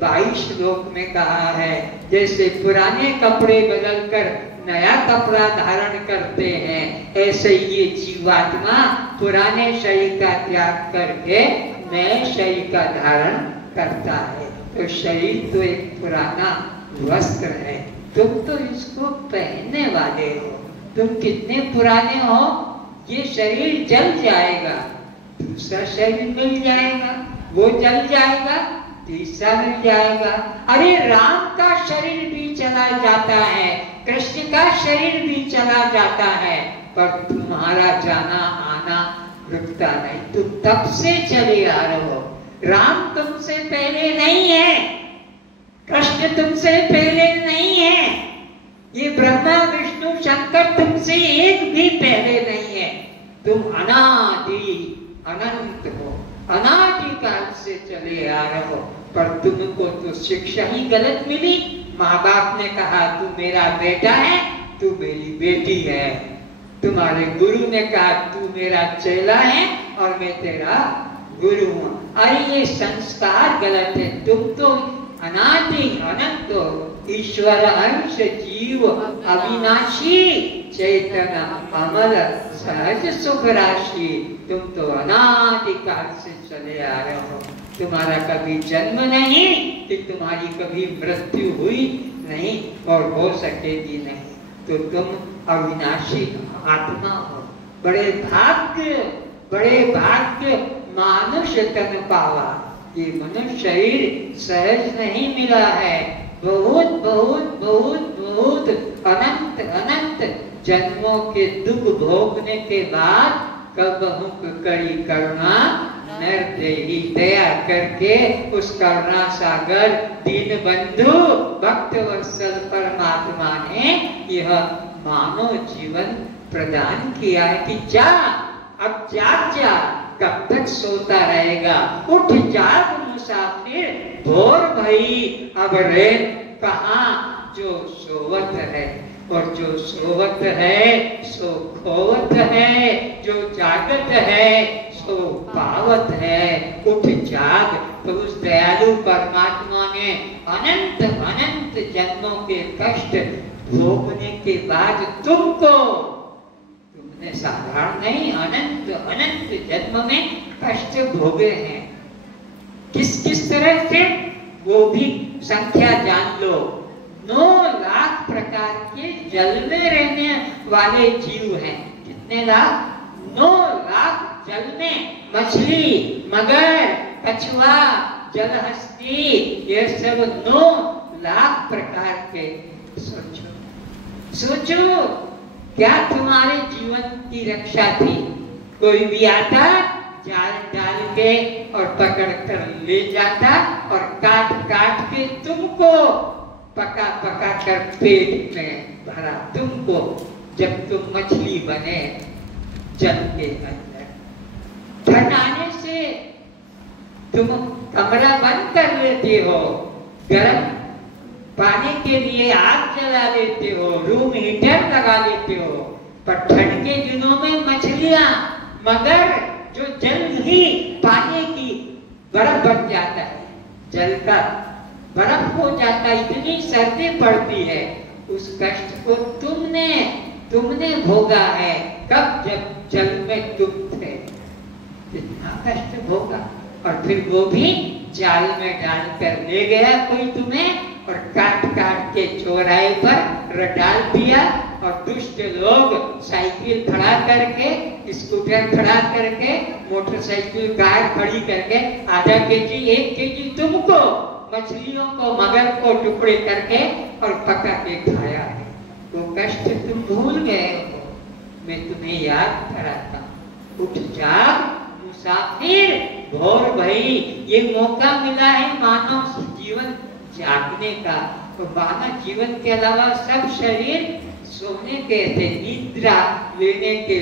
22 श्लोक में कहा है, जैसे पुराने कपड़े बदलकर नया कपड़ा धारण करते हैं, ऐसे ये जीवात्मा पुराने शरीर का त्याग करके नए शरीर का धारण करता है। तो शरीर तो एक पुराना वस्त्र है, तुम तो इसको पहनने वाले हो। तुम कितने पुराने हो, ये शरीर जल जाएगा, दूसरा शरीर मिल जाएगा, वो जल जाएगा, तीसरा मिल जाएगा। अरे राम का शरीर भी चला जाता है, कृष्ण का शरीर भी चला जाता है, पर तुम्हारा जाना आना रुकता नहीं। तुम तब से चले आ रहे हो। राम तुमसे पहले नहीं है, कृष्ण तुमसे पहले नहीं है, ये ब्रह्मा विष्णु शंकर तुमसे एक भी पहले नहीं है। तुम अनादि अनंत हो, अनादि काल से चले आ रहे हो, पर तुमको तो शिक्षा ही गलत मिली। माँ बाप ने कहा तू मेरा बेटा है, तू मेरी बेटी है। तुम्हारे गुरु ने कहा तू मेरा चेला है और मैं तेरा गुरु हूँ। अरे ये संस्कार गलत है। तुम तो अनादि अनंत हो, ईश्वर अंश जीव अविनाशी चैतन्य अमर सहज सुख राशि। तुम तो अनादि काल से चले आ रहे हो। तुम्हारा कभी जन्म नहीं कि तुम्हारी कभी मृत्यु हुई नहीं और हो सकेगी नहीं। तो तुम अविनाशी आत्मा हो। बड़े भाग्य मानुष तन पावा। ये मनुष्य शरीर सहज नहीं मिला है। बहुत बहुत बहुत बहुत अनंत अनंत जन्मों के दुख भोगने के बाद कबहु करी करुणा निर्दयी दया करके उस करुणा सागर दीन बंधु भक्त वत्सल परमात्मा ने यह मानव जीवन प्रदान किया है कि जा, अब जाग जा, कब तक सोता रहेगा। उठ जाग मुसाफिर, भोर भई अब रे कहाँ जो सोवत है। और जो सोवत है सो खोवत है, जो जागत है सो पावत है। उठ जाग। तो उस दयालु परमात्मा ने अनंत अनंत जन्मों के कष्ट भोगने के बाद तुमने साधारण नहीं, अनंत अनंत जन्म में कष्ट भोगे हैं। किस किस तरह से, वो भी संख्या जान लो। 9 लाख प्रकार के जल में रहने वाले जीव हैं। कितने लाख? 9 लाख जल में। मछली, मगर, कछुआ, जलहस्ती, ये सब 9 लाख प्रकार के। सोचो क्या तुम्हारे जीवन की रक्षा थी? कोई भी आता जाल डाल के और पकड़ कर ले जाता और काट काट के तुमको पका पका कर पेट में भरा। तुमको जब तुम मछली बने जल के अंदर, ठंड आने से तुम कमरा बंद कर लेते हो, गर्म पानी के लिए आग जला लेते हो, रूम हीटर लगा लेते हो। पर ठंड के दिनों में मछलियां, मगर जो जल्द ही पानी की बर्फ बन जाता है, जल का बर्फ हो जाता है, इतनी सर्दी पड़ती है। उस कष्ट को तुमने भोगा है। कब? जब जल में तुम थे, इतना कष्ट भोगा। और फिर वो भी जाल में डालकर ले गया कोई तुम्हें और काट काट के चौराहे पर डाल दिया, और दुष्ट लोग साइकिल खड़ा करके, स्कूटर खड़ा करके, मोटरसाइकिल कार खड़ी करके आधा केजी 1 केजी तुमको, मछलियों को, मगर को टुकड़े करके और पका के खाया है। वो कष्ट तुम भूल गए हो, मैं तुम्हें याद कराता हूँ। उठ जाग मुसाफिर, भोर भई, ये मौका मिला है मानव जीवन जागने का। तो मानव जीवन के अलावा सब शरीर सोने के थे, निद्रा लेने के,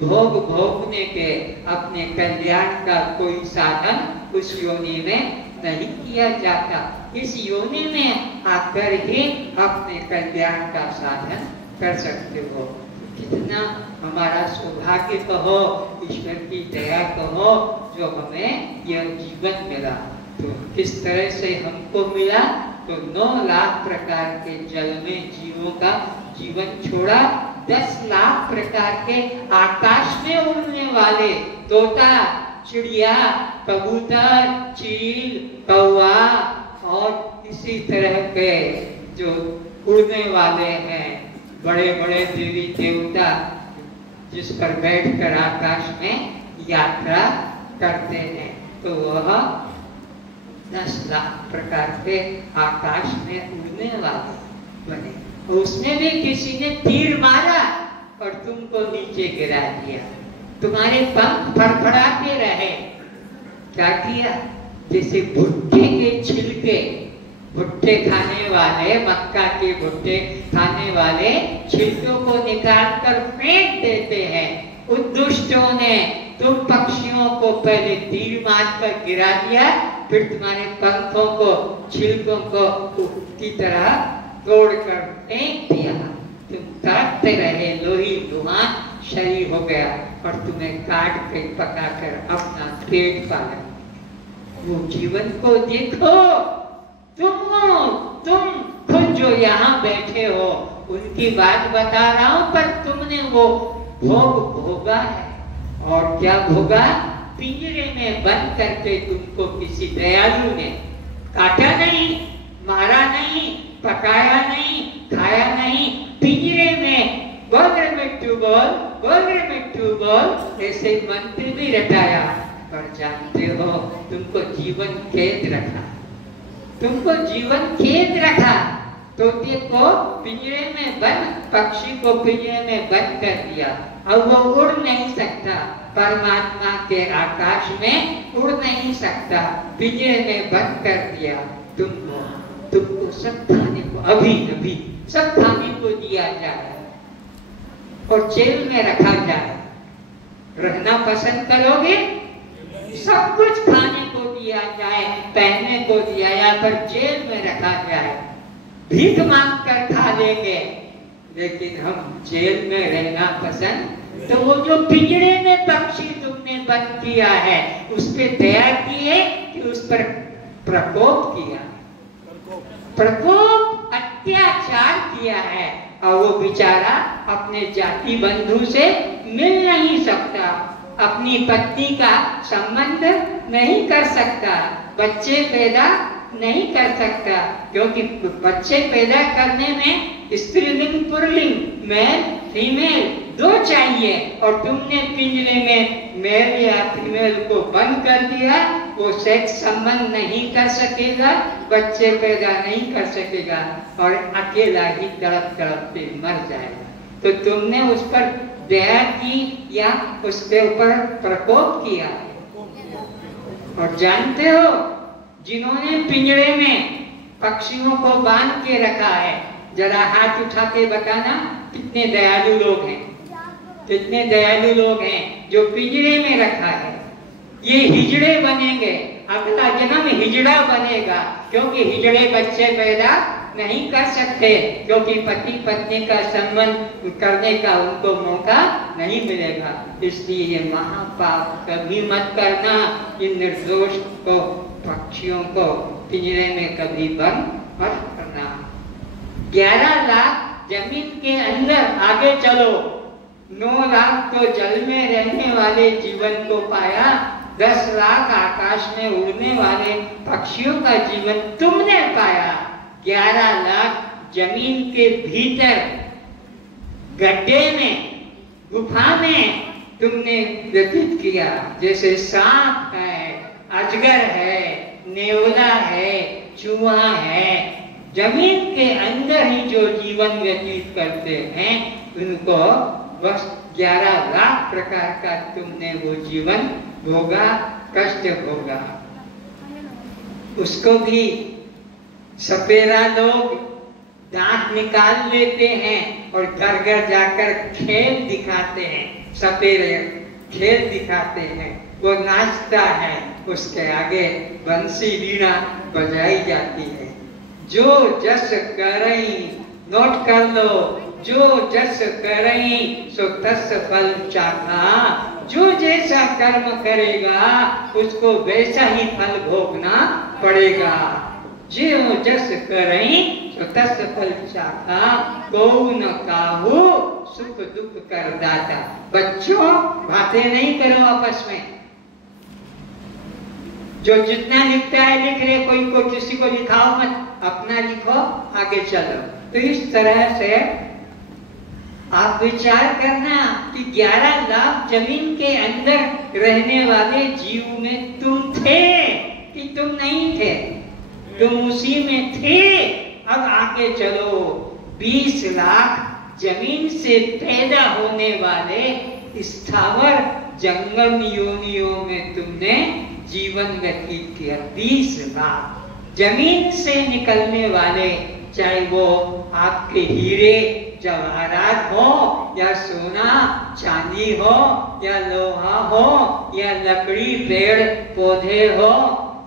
भोग भोगने के, अपने कल्याण का कोई साधन उस योनि में नहीं किया जाता। इस योनि में आकर ही अपने कल्याण का साधन कर सकते हो। कितना हमारा सौभाग्य कहो, ईश्वर की दया कहो जो हमें यह जीवन मिला। तो किस तरह से हमको मिला? तो 9 लाख प्रकार के जल में जीवों का जीवन छोड़ा, 10 लाख प्रकार के आकाश में उड़ने वाले तोता, चिड़िया, कबूतर, चील, कौवा और इसी तरह के जो उड़ने वाले हैं बड़े बड़े देवी देवता, जिस पर बैठकर आकाश में यात्रा करते हैं, तो वह 10 लाख प्रकार के आकाश में उड़ने वाले बने। उसमें भी किसी ने तीर मारा और तुमको नीचे गिरा दिया, तुम्हारे पंख फड़फड़ाते रहे। क्या किया? जैसे भुट्टे के छिलके, भुट्टे खाने वाले, मक्का के भुट्टे खाने वाले छिलकों को निकाल कर फेंक देते हैं, उन दुष्टों ने तुम पक्षियों को पहले तीर मार कर गिरा दिया, फिर तुम्हारे पंखों को, छिलकों को की तरह तोड़कर फेंक दिया। तुम तड़पते रहे, लोही लुहान शरीर हो गया और तुम्हें काट के पका कर अपना पेट पाला। वो जीवन को देखो, तुम खुद जो यहाँ बैठे हो उनकी बात बता रहा हूँ, पर तुमने वो भोग भोगा है। और क्या भोगा? पिंजरे में बंद करके तुमको किसी दयालु ने काटा नहीं, मारा नहीं, पकाया नहीं, खाया नहीं, पिंजरे में बोल रे मिट्टू बोल, बोल रे मिट्टू बोल, ऐसे मंत्र भी रटाया। पर जानते हो, तुमको जीवन कैद रखा, तुमको जीवन कैद रखा। तोते को पिंजरे में बंद, पक्षी को पिंजरे में बंद कर दिया, अब वो उड़ नहीं सकता, परमात्मा के आकाश में उड़ नहीं सकता, पिंजरे में बंद कर दिया। तुमको सब खाने को, अभी सब खाने को दिया जाए और जेल में रखा जाए, रहना पसंद करोगे? सब कुछ खाने को दिया जाए, पहनने को दिया जाए, पर जेल में रखा जाए, भीख मांग कर खा लेंगे, लेकिन हम जेल में रहना पसंद। तो वो जो पिंजरे में पक्षी तुमने बंद किया है, उस पे दया की है कि उस पर प्रकोप किया, प्रकोप, अत्याचार किया है, और वो बेचारा अपने जाति बंधु से मिल नहीं सकता, अपनी पत्नी का संबंध नहीं कर सकता, बच्चे पैदा नहीं कर सकता, क्योंकि बच्चे पैदा करने में स्त्रीलिंग पुल्लिंग, मेल फीमेल 2 चाहिए, और तुमने पिंजरे में मेल या फीमेल को बंद कर दिया, वो सेक्स संबंध नहीं कर सकेगा, बच्चे पैदा नहीं कर सकेगा और अकेला ही तड़प तड़प के मर जाएगा। तो तुमने उस पर दया की या उसके ऊपर प्रकोप किया। और जानते हो, जिन्होंने पिंजरे में पक्षियों को बांध के रखा है, जरा हाथ उठा के बताना कितने दयालु लोग हैं, कितने दयालु लोग हैं जो पिंजरे में रखा है। ये हिजड़े बनेंगे, अगला जन्म हिजड़ा बनेगा, क्योंकि हिजड़े बच्चे पैदा नहीं कर सकते, क्योंकि पति पत्नी का संबंध करने का उनको मौका नहीं मिलेगा। इसलिए ये महापाप कभी मत करना, इन निर्दोष को, पक्षियों को पिंजरे में कभी बंद मत करना। 11 लाख जमीन के अंदर आगे चलो, 9 लाख तो जल में रहने वाले जीवन को पाया, 10 लाख आकाश में उड़ने वाले पक्षियों का जीवन तुमने पाया, 11 लाख जमीन के भीतर गड्ढे में, गुफा में तुमने व्यतीत किया। जैसे सांप है, अजगर है, नेवला है, चूहा है, जमीन के अंदर ही जो जीवन व्यतीत करते हैं उनको बस 11 लाख प्रकार का तुमने वो जीवन भोगा, कष्ट भोगा। उसको भी सपेरा लोग दांत निकाल लेते हैं और घर घर जाकर खेल दिखाते हैं, सपेरे खेल दिखाते हैं, वो नाचता है, उसके आगे बंसी वीणा बजाई जाती है। जो जस करई, नोट कर लो, जो जस करई सो तस फल चाखा। जो जैसा कर्म करेगा उसको वैसा ही फल भोगना पड़ेगा। जो जस करई सो तस फल चाखा, को न काहू सुख दुख कर दाता। बच्चों, बातें नहीं करो आपस में। जो जितना लिखता है लिख रहे, कोई को किसी को लिखाओ मत, अपना लिखो, आगे चलो। तो इस तरह से आप विचार करना कि 11 लाख जमीन के अंदर रहने वाले जीव में तुम थे कि तुम नहीं थे, तुम उसी में थे। अब आगे चलो, 20 लाख जमीन से पैदा होने वाले स्थावर जंगम योनियों में तुमने जीवन व्यतीत किया। 20 लाख जमीन से निकलने वाले, चाहे वो आपके हीरे जवाहरात हो या सोना चांदी हो या लोहा हो या लकड़ी पेड़ पौधे हो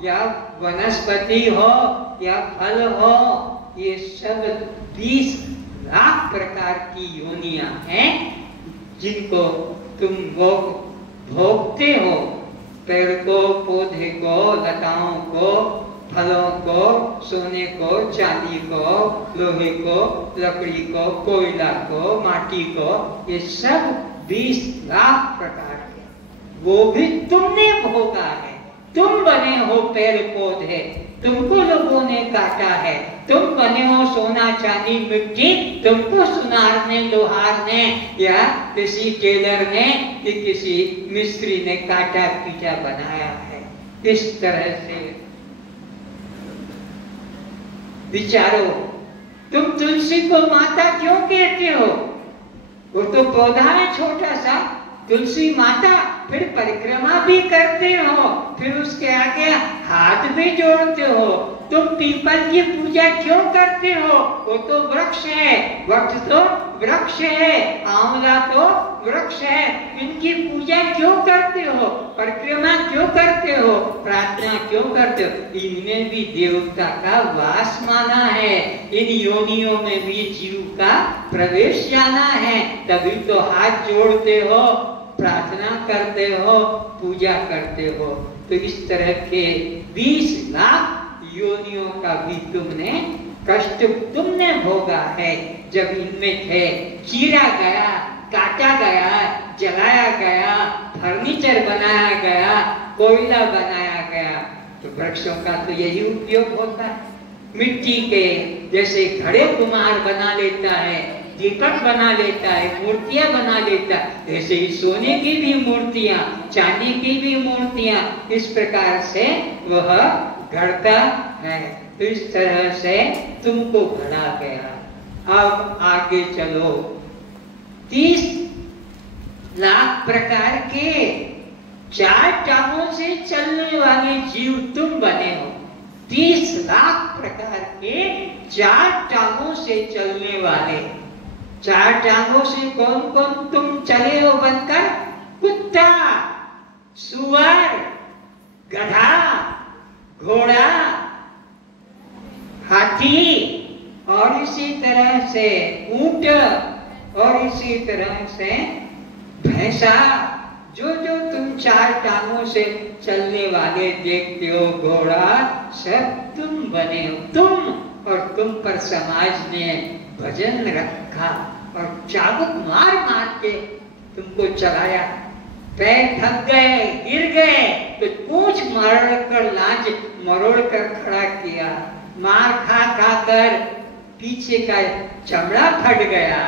या वनस्पति हो या फल हो, ये सब 20 लाख प्रकार की योनियां हैं जिनको तुम भोगते हो। पेड़ को, पौधे को, लताओं को, फलों को, सोने को, चांदी को, लोहे को, लकड़ी को, कोयला को, माटी को, ये सब 20 लाख प्रकार के, वो भी तुमने भोगा है। तुम बने हो पेड़ पौधे, तुमको लोगों ने काटा है। तुम बने हो सोना चांदी मिट्टी, तुमको सुनार ने, लोहार ने या किसी टेलर ने या किसी मिस्त्री ने काटा पीटा बनाया है। इस तरह से विचारो। तुम तुलसी को माता क्यों कहते हो? वो तो पौधा है छोटा सा, तुलसी माता। फिर परिक्रमा भी करते हो, फिर उसके आगे हाथ भी जोड़ते हो। तुम पीपल की पूजा क्यों करते हो? वो तो वृक्ष है, वट तो वृक्ष है, आंवला तो वृक्ष है। इनकी पूजा क्यों करते हो? परिक्रमा क्यों करते हो? प्रार्थना क्यों करते हो? इनमें भी देवता का वास माना है, इन योनियों में भी जीव का प्रवेश जाना है। तभी तो हाथ जोड़ते हो, प्रार्थना करते हो, पूजा करते हो। तो इस तरह के 20 लाख योनियों का भी तुमने कष्ट तुमने भोगा है। जब इनमें थे, चीरा गया, काटा गया, जलाया गया, फर्नीचर बनाया गया, कोयला बनाया गया, तो वृक्षों का तो यही उपयोग होता है। मिट्टी के जैसे घड़े कुम्हार बना लेता है, दीपक बना लेता है, मूर्तियां बना लेता है, ऐसे ही सोने की भी मूर्तियां, चांदी की भी मूर्तियां, इस प्रकार से वह घड़ता है। तो इस तरह से तुमको घड़ा गया। अब आगे चलो। 30 लाख प्रकार के 4 टांगों से चलने वाले जीव तुम बने हो। 30 लाख प्रकार के 4 टांगों से चलने वाले। 4 टांगों से कौन कौन तुम चले हो बनकर? कुत्ता, सुअर, गधा, घोड़ा, हाथी और इसी तरह से ऊंट और इसी तरह से भैंसा। जो जो तुम 4 टांगों से चलने वाले देखते हो, घोड़ा, सब तुम बने हो। तुम और तुम पर समाज ने भजन रखा और चाबुक मार मार के तुमको चलाया। पैर थक गए, गिर गए, तो पूंछ मरोड़ कर लांच मरोड़ कर खड़ा किया। मार खा खा कर पीछे का चमड़ा फट गया,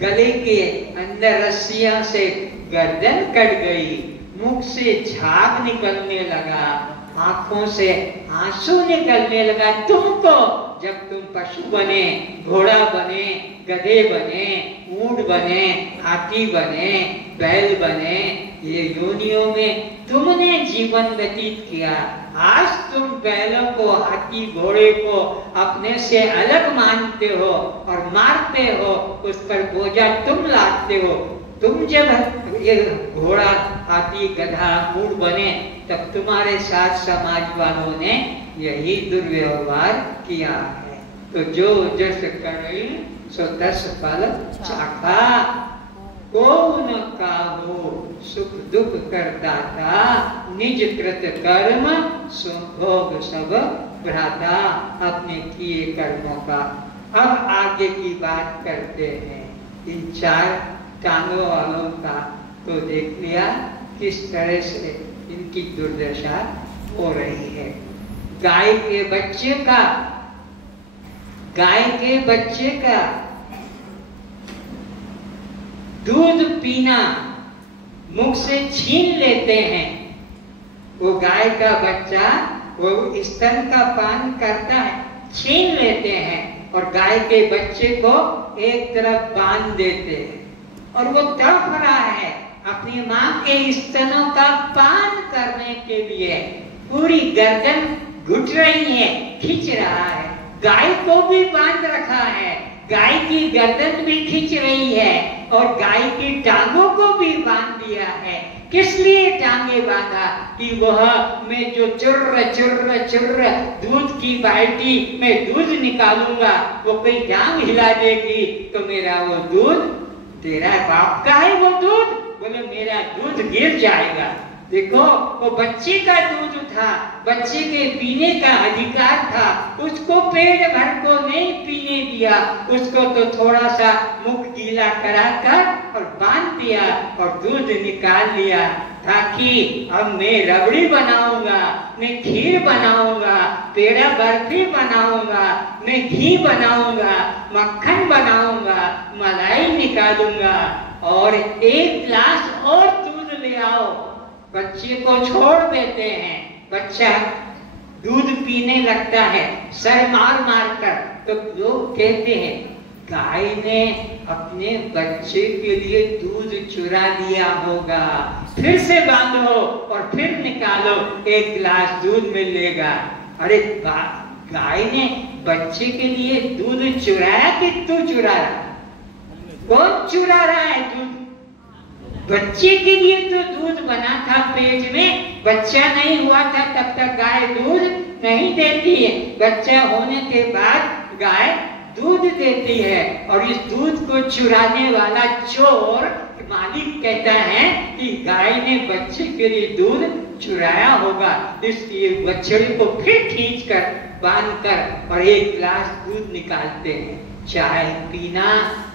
गले के अंदर रस्सियां से गर्दन कट गई, मुख से झाग निकलने लगा, आंखों से आंसू निकलने लगा। तुमको जब तुम पशु बने, घोड़ा बने, गधे बने, ऊंट बने, हाथी बने, बैल बने, ये योनियों में तुमने जीवन व्यतीत किया। आज तुम बैलों को, हाथी घोड़े को अपने से अलग मानते हो और मारते हो, उस पर बोझा तुम लादते हो। तुम जब ये घोड़ा, हाथी, गधा, ऊंट बने तब तुम्हारे साथ समाज वालों ने यही दुर्व्यवहार किया है। तो जो जस करी सो तस फल चाखा, को न काहो सुख दुख करदाता, निज कृत कर्म सुभोग सब भ्राता। अपने किए कर्मों का अब आगे की बात करते हैं। इन चार टांगों वालों का तो देख लिया किस तरह से इनकी दुर्दशा हो रही है। गाय के बच्चे का दूध पीना मुख से छीन लेते हैं। वो गाय का बच्चा वो स्तन का पान करता है, छीन लेते हैं और गाय के बच्चे को एक तरफ बांध देते हैं और वो तड़प रहा है अपनी मां के स्तनों का पान करने के लिए। पूरी गर्दन घुट रही है, खींच रहा है, गाय को भी बांध रखा है, गाय की गर्दन भी खींच रही है और गाय की टांगों को भी बांध दिया है। किस लिए टांगे बांधा? कि वह मैं जो चुर्र चुर्र चुर्र दूध की बाल्टी में दूध निकालूंगा, वो कोई टांग हिला देगी तो मेरा वो दूध, तेरा बाप का है वो दूध, बोले मेरा दूध गिर जाएगा। देखो वो बच्चे का दूध था, बच्चे के पीने का अधिकार था, उसको पेट भर को नहीं पीने दिया, उसको तो थोड़ा सा मुख गीला कराकर और बांध दिया और दूध निकाल लिया ताकि अब मैं रबड़ी बनाऊंगा, मैं खीर बनाऊंगा, पेड़ा बर्फी बनाऊंगा, मैं घी बनाऊंगा, मक्खन बनाऊंगा, मलाई निकालूंगा और एक गिलास और दूध ले आओ। बच्चे को छोड़ देते हैं, बच्चा दूध पीने लगता है सर मार मार कर, तो लोग कहते हैं गाय ने अपने बच्चे के लिए दूध चुरा लिया होगा, फिर से बांधो और फिर निकालो, एक गिलास दूध मिलेगा। अरे गाय ने बच्चे के लिए दूध चुराया कि तू चुरा रहा? कौन चुरा रहा है दूध? बच्चे के लिए तो दूध बना था पेट में, बच्चा नहीं हुआ था तब तक गाय दूध नहीं देती है, बच्चा होने के बाद गाय दूध देती है और इस दूध को चुराने वाला चोर मालिक कहता है कि गाय ने बच्चे के लिए दूध चुराया होगा, इसलिए बच्चे को फिर खींचकर बांधकर और एक गिलास दूध निकालते हैं। चाय पीना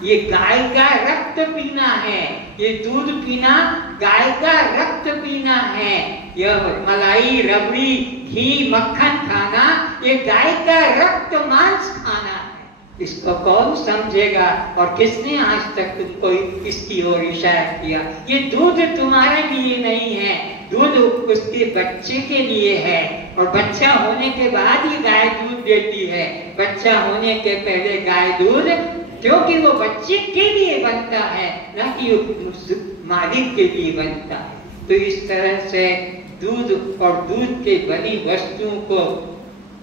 ये गाय का रक्त पीना है, ये दूध पीना गाय का रक्त पीना है, यह मलाई, रबड़ी, घी, मक्खन खाना ये गाय का रक्त मांस खाना है। इसको कौन समझेगा और किसने आज तक तुमको इसकी ओर इशारा किया? ये दूध तुम्हारे लिए नहीं है, दूध उसके बच्चे के लिए है और बच्चा होने के बाद ही गाय दूध देती है। बच्चा होने के पहले गाय दूध, क्योंकि वो बच्चे के लिए बनता है ना कि मालिक के लिए बनता है। तो इस तरह से दूध और दूध के बनी वस्तुओं को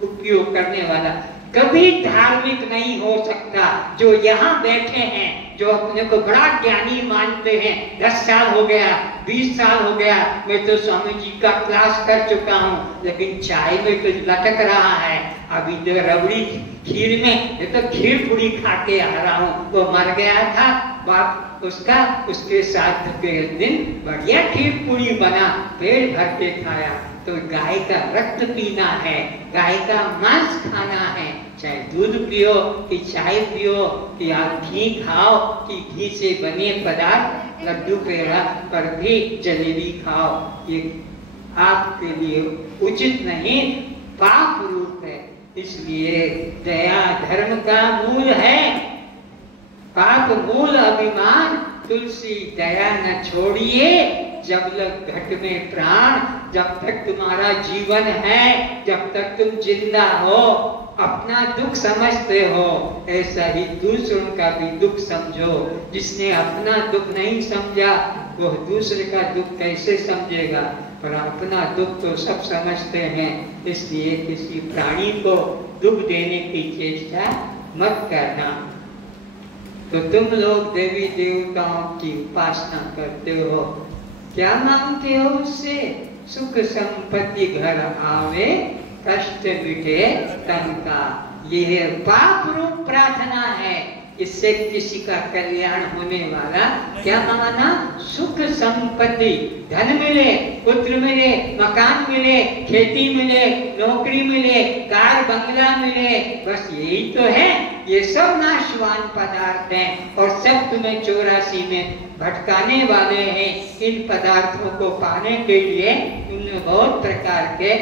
उपयोग करने वाला कभी धार्मिक नहीं हो सकता। जो यहाँ बैठे हैं, जो अपने को बड़ा ज्ञानी मानते हैं, 10 साल हो गया, 20 साल हो गया, मैं तो स्वामी जी का क्लास कर चुका हूँ, लेकिन चाय में तो लटक रहा है, अभी तो रबड़ी खीर में, ये तो खीर पूरी खा के आ रहा हूँ। वो मर गया था बाप उसका, उसके साथ के दिन बढ़िया खीर पूरी बना, पेट भर के खाया। तो गाय का रक्त पीना है, गाय का मांस खाना है, चाहे दूध पियो कि चाय पियो कि आप घी खाओ कि घी से बने पदार्थ, लड्डू पेड़ा पर भी जलेबी खाओ, ये आपके लिए उचित नहीं, पाप रूप है। इसलिए दया धर्म का मूल है। पाप मूल अभिमान, तुलसी दया न छोड़िए जब लग घट में प्राण। जब तक तुम्हारा जीवन है, जब तक तुम जिंदा हो, अपना दुख समझते हो, ऐसा ही दूसरों का भी दुख समझो। जिसने अपना दुख नहीं समझा वह दूसरे का दुख कैसे समझेगा? पर अपना दुख तो सब समझते हैं। इसलिए किसी प्राणी को दुख देने की चेष्टा मत करना। तो तुम लोग देवी देवताओं की उपासना करते हो, क्या मांगते हो उससे? सुख संपत्ति घर आवे, कष्ट मिटे तन का। यह पाप रूप प्रार्थना है। इससे किसी का कल्याण होने वाला क्या मांगना? सुख संपत्ति, धन मिले, पुत्र मिले, मकान मिले, खेती मिले, नौकरी मिले, कार बंगला मिले, बस यही तो है। ये सब नाशवान पदार्थ हैं और सब तुम्हें 84 में भटकाने वाले हैं। इन पदार्थों को पाने के लिए तुमने बहुत प्रकार के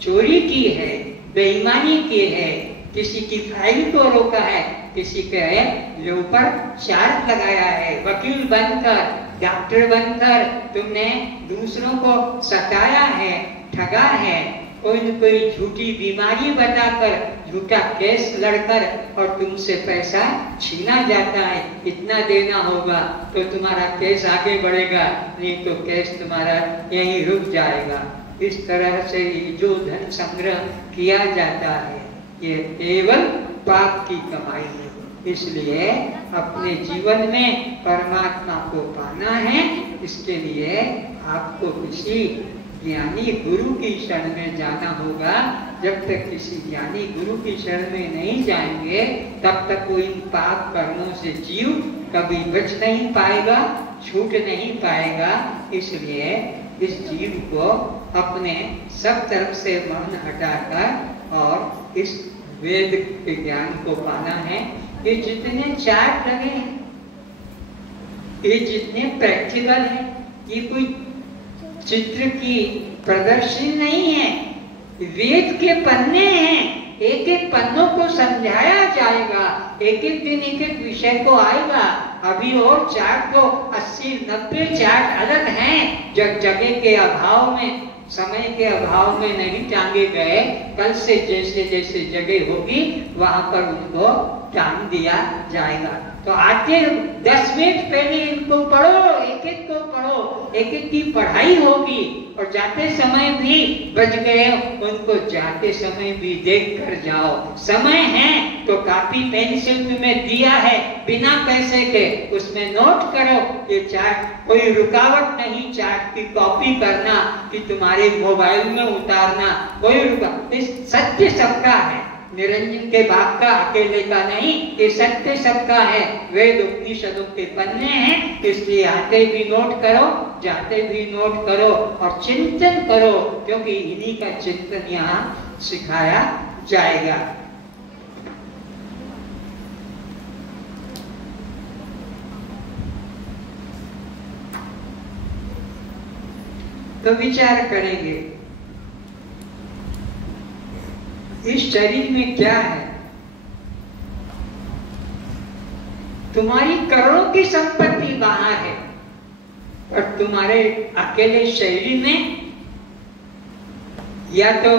चोरी की है, बेईमानी की है, किसी की फाइल को रोका है, किसी के ऊपर चार्ज लगाया है, वकील बनकर, डॉक्टर बनकर तुमने दूसरों को सताया है, ठगा है, कोई न कोई झूठी बीमारी बताकर, झूठा केस लड़कर और तुमसे पैसा छीना जाता है। इतना देना होगा तो तुम्हारा केस आगे बढ़ेगा, नहीं तो केस तुम्हारा यहीं रुक जाएगा। इस तरह से जो धन संग्रह किया जाता है ये केवल पाप की कमाई है। इसलिए अपने जीवन में परमात्मा को पाना है, इसके लिए आपको किसी ज्ञानी गुरु की शरण में जाना होगा। जब तक किसी ज्ञानी गुरु की शरण में नहीं जाएंगे तब तक वो इन पाप कर्मों से जीव कभी बच नहीं पाएगा, छूट नहीं पाएगा। इसलिए इस जीव को अपने सब तरफ से मन हटाकर और इस वेद के ज्ञान को पाना है। ये जितने चार्ट लगे हैं, ये जितने प्रैक्टिकल है, ये कोई चित्र की प्रदर्शनी नहीं है, वेद के पन्ने हैं। एक एक पन्नों को समझाया जाएगा, एक एक दिन एक एक विषय को आएगा। अभी और चार्ट को 80-90 चार्ट अलग हैं, जगह के अभाव में, समय के अभाव में नहीं टांगे गए। कल से जैसे जैसे जगह होगी वहां पर उनको टांग दिया जाएगा। तो आते 10 मिनट पहले इनको पढ़ो, एक एक को पढ़ो, एक एक की पढ़ाई होगी। और जाते समय भी बच गए उनको जाते समय भी देख कर जाओ। समय है तो कॉपी पेंसिल तुम्हें दिया है बिना पैसे के, उसमें नोट करो। ये चार्ट कोई रुकावट नहीं, चार्ट की कॉपी करना कि तुम्हारे मोबाइल में उतारना, कोई रुकावट। सत्य सबका है, निरंजन के बाप का अकेले का नहीं, ये सत्य सबका है। वेद उपनिषदों के पन्ने हैं, इसलिए आते भी नोट करो, जाते भी नोट करो और चिंतन करो, क्योंकि इन्हीं का चिंतन यहाँ सिखाया जाएगा। तो विचार करेंगे इस शरीर में क्या है। तुम्हारी करोड़ों की संपत्ति बाहर है और तुम्हारे अकेले शरीर में या तो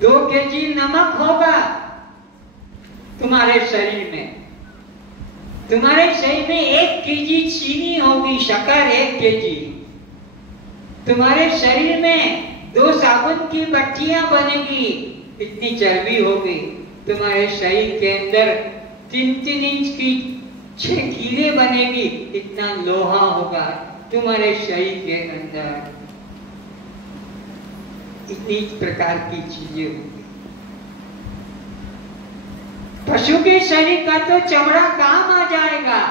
2 केजी नमक होगा तुम्हारे शरीर में, तुम्हारे शरीर में 1 केजी चीनी होगी, शक्कर 1 केजी, तुम्हारे शरीर में 2 साबुन की बट्टियां बनेगी, इतनी चर्बी होगी। तुम्हारे शरीर के अंदर 3-3 इंच की 6 कीले बनेगी, इतना लोहा होगा तुम्हारे शरीर के अंदर, इतनी प्रकार की चीजें होंगी। पशु के शरीर का तो चमड़ा काम आ जाएगा,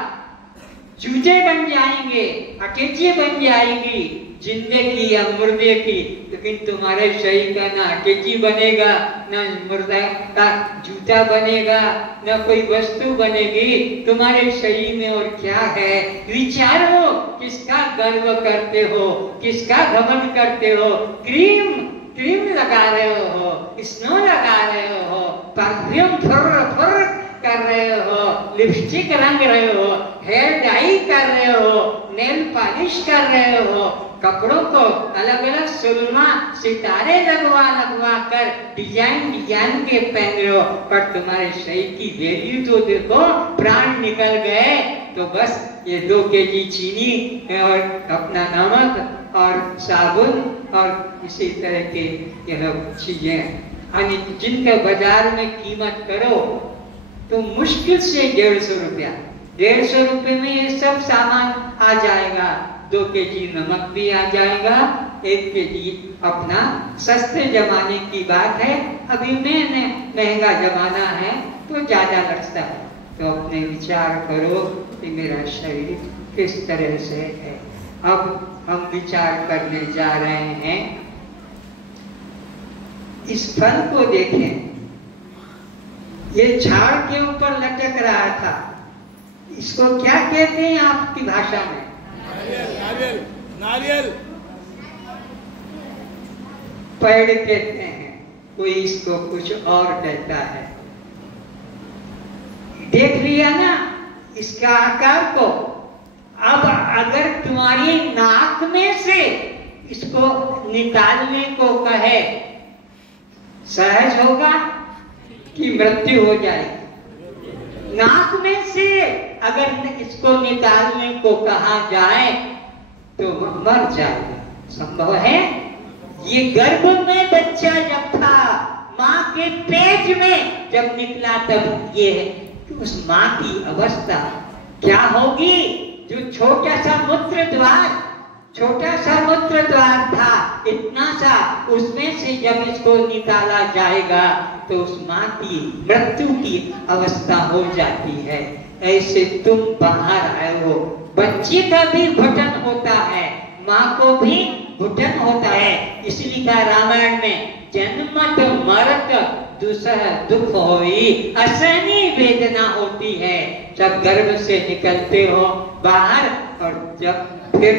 जूते बन जाएंगे, अकेचे बन जाएगी, जिंदे की या मुर्दे की, लेकिन तुम्हारे शरीर का ना अटैची बनेगा, ना मुर्दा का जूता बनेगा, ना कोई वस्तु बनेगी तुम्हारे शरीर में। और क्या है, विचारो, किसका गर्व करते हो, किसका घमंड करते हो? क्रीम लगा रहे हो, स्नो लगा रहे हो, परफ्यूम फुर कर रहे हो, लिपस्टिक रंग रहे हो, हेयर डाई कर रहे हो, नेल पॉलिश कर रहे हो, कपड़ों को अलग अलग सुरमा सितारे लगवा कर डिजाइन के पहन रहे हो, पर तुम्हारे शरीर की वैल्यू तो देखो, प्राण निकल गए तो बस ये 2 केजी चीनी और अपना नमक और साबुन और इसी तरह के ये लोग चीजें, जिनका बाजार में कीमत करो तो मुश्किल से 150 रुपये में ये सब सामान आ जाएगा। 2 केजी नमक भी आ जाएगा, 1 केजी अपना, सस्ते जमाने की बात है, अभी में महंगा जमाना है तो ज्यादा लगता है। तो अपने विचार करो कि मेरा शरीर किस तरह से है। अब हम विचार करने जा रहे हैं, इस फल को देखें, ये झाड़ के ऊपर लटक रहा था, इसको क्या कहते हैं आपकी भाषा में? नारियल। पेड़ कहते हैं, कोई इसको कुछ और कहता है। देख लिया ना इसका आकार को। अब अगर तुम्हारी नाक में से इसको निकालने को कहे, सहज होगा कि मृत्यु हो जाएगी? नाक में से अगर इसको निकालने को कहा जाए तो मर जाएगा, संभव है। ये गर्भ में बच्चा जब था, माँ के पेट में जब निकला, तब ये कि उस माँ की अवस्था क्या होगी? जो छोटा सा मूत्र द्वार था, इतना सा, उसमें से जब इसको निकाला जाएगा तो उस माँ की मृत्यु की अवस्था हो जाती है। ऐसे तुम बाहर आए हो, बच्चे का भी घुटन होता है, माँ को भी घुटन होता है। इसलिए कहा रामायण में, जन्मत मरत दूसरा दुख होई, असहनीय वेदना होती है जब गर्भ से निकलते हो बाहर, और जब फिर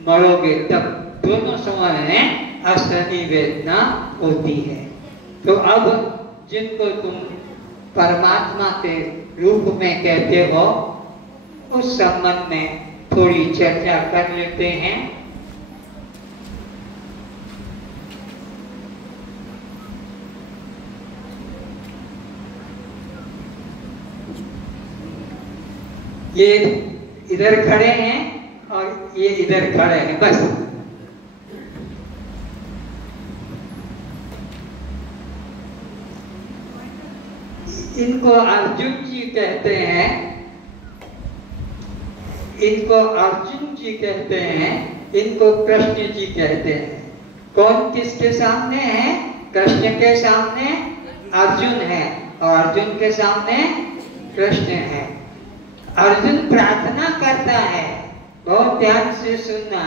मरोगे तब दोनों समय में असहनीय वेदना होती है। तो अब जिनको तुम परमात्मा के रूप में कहते हो, उस संबंध में थोड़ी चर्चा कर लेते हैं। ये इधर खड़े हैं और ये इधर खड़े हैं, बस। इनको अर्जुन जी कहते हैं, इनको अर्जुन जी कहते हैं, इनको कृष्ण जी कहते हैं। कौन किसके सामने है? कृष्ण के सामने अर्जुन है और अर्जुन के सामने कृष्ण है। अर्जुन प्रार्थना करता है, बहुत ध्यान से सुनना,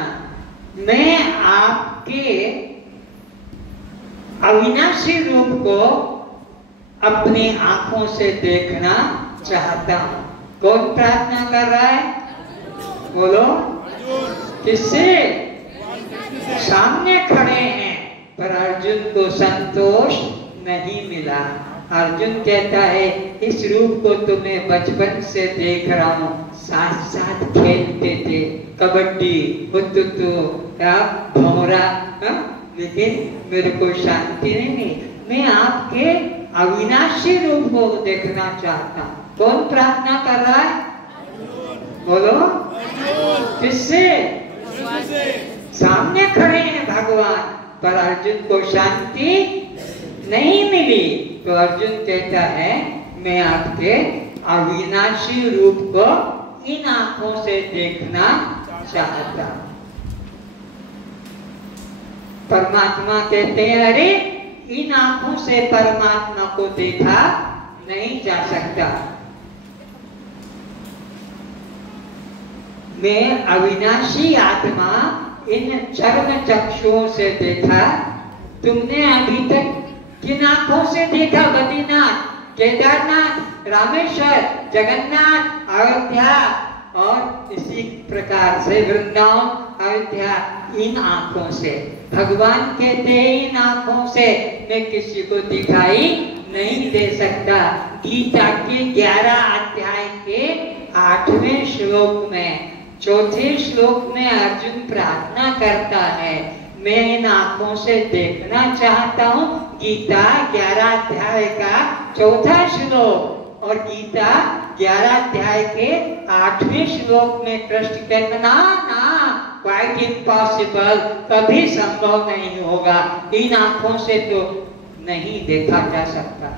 मैं आपके अविनाशी रूप को अपनी आंखों से देखना चाहता हूं। कौन प्रार्थना कर रहा है? बोलो। किससे? सामने खड़े हैं, पर अर्जुन को संतोष नहीं मिला। अर्जुन कहता है, इस रूप को तो मैं बचपन से देख रहा हूँ, साथ साथ खेलते थे, कबड्डी, हुतुतु, भौरा, लेकिन मेरे को शांति नहीं मिली। मैं आपके अविनाशी रूप को देखना चाहता हूँ। कौन प्रार्थना कर रहा है? बोलो। किससे? सामने खड़े हैं भगवान, पर अर्जुन को शांति नहीं मिली। तो अर्जुन कहता है, मैं आपके अविनाशी रूप को इन आंखों से देखना चाहता हूं। परमात्मा कहते हैं, अरे इन आंखों से परमात्मा को देखा नहीं जा सकता। मैं अविनाशी आत्मा इन चर्म चक्षुओं से देखा, तुमने अभी तक किन आंखों से देखा? बद्रीनाथ, केदारनाथ, रामेश्वर, जगन्नाथ, अयोध्या और इसी प्रकार से वृंदावन, अयोध्या, इन आंखों से। भगवान कहते हैं इन आंखों से मैं किसी को दिखाई नहीं दे सकता। गीता के 11 अध्याय के 8वें श्लोक में, चौथे श्लोक में अर्जुन प्रार्थना करता है, मैं इन आंखों से देखना चाहता हूँ। गीता 11 अध्याय का 4था श्लोक और गीता 11 अध्याय के 8वें श्लोक में कृष्ण कहते ना क्वाइट इम्पॉसिबल, कभी संभव नहीं होगा, इन आंखों से तो नहीं देखा जा सकता।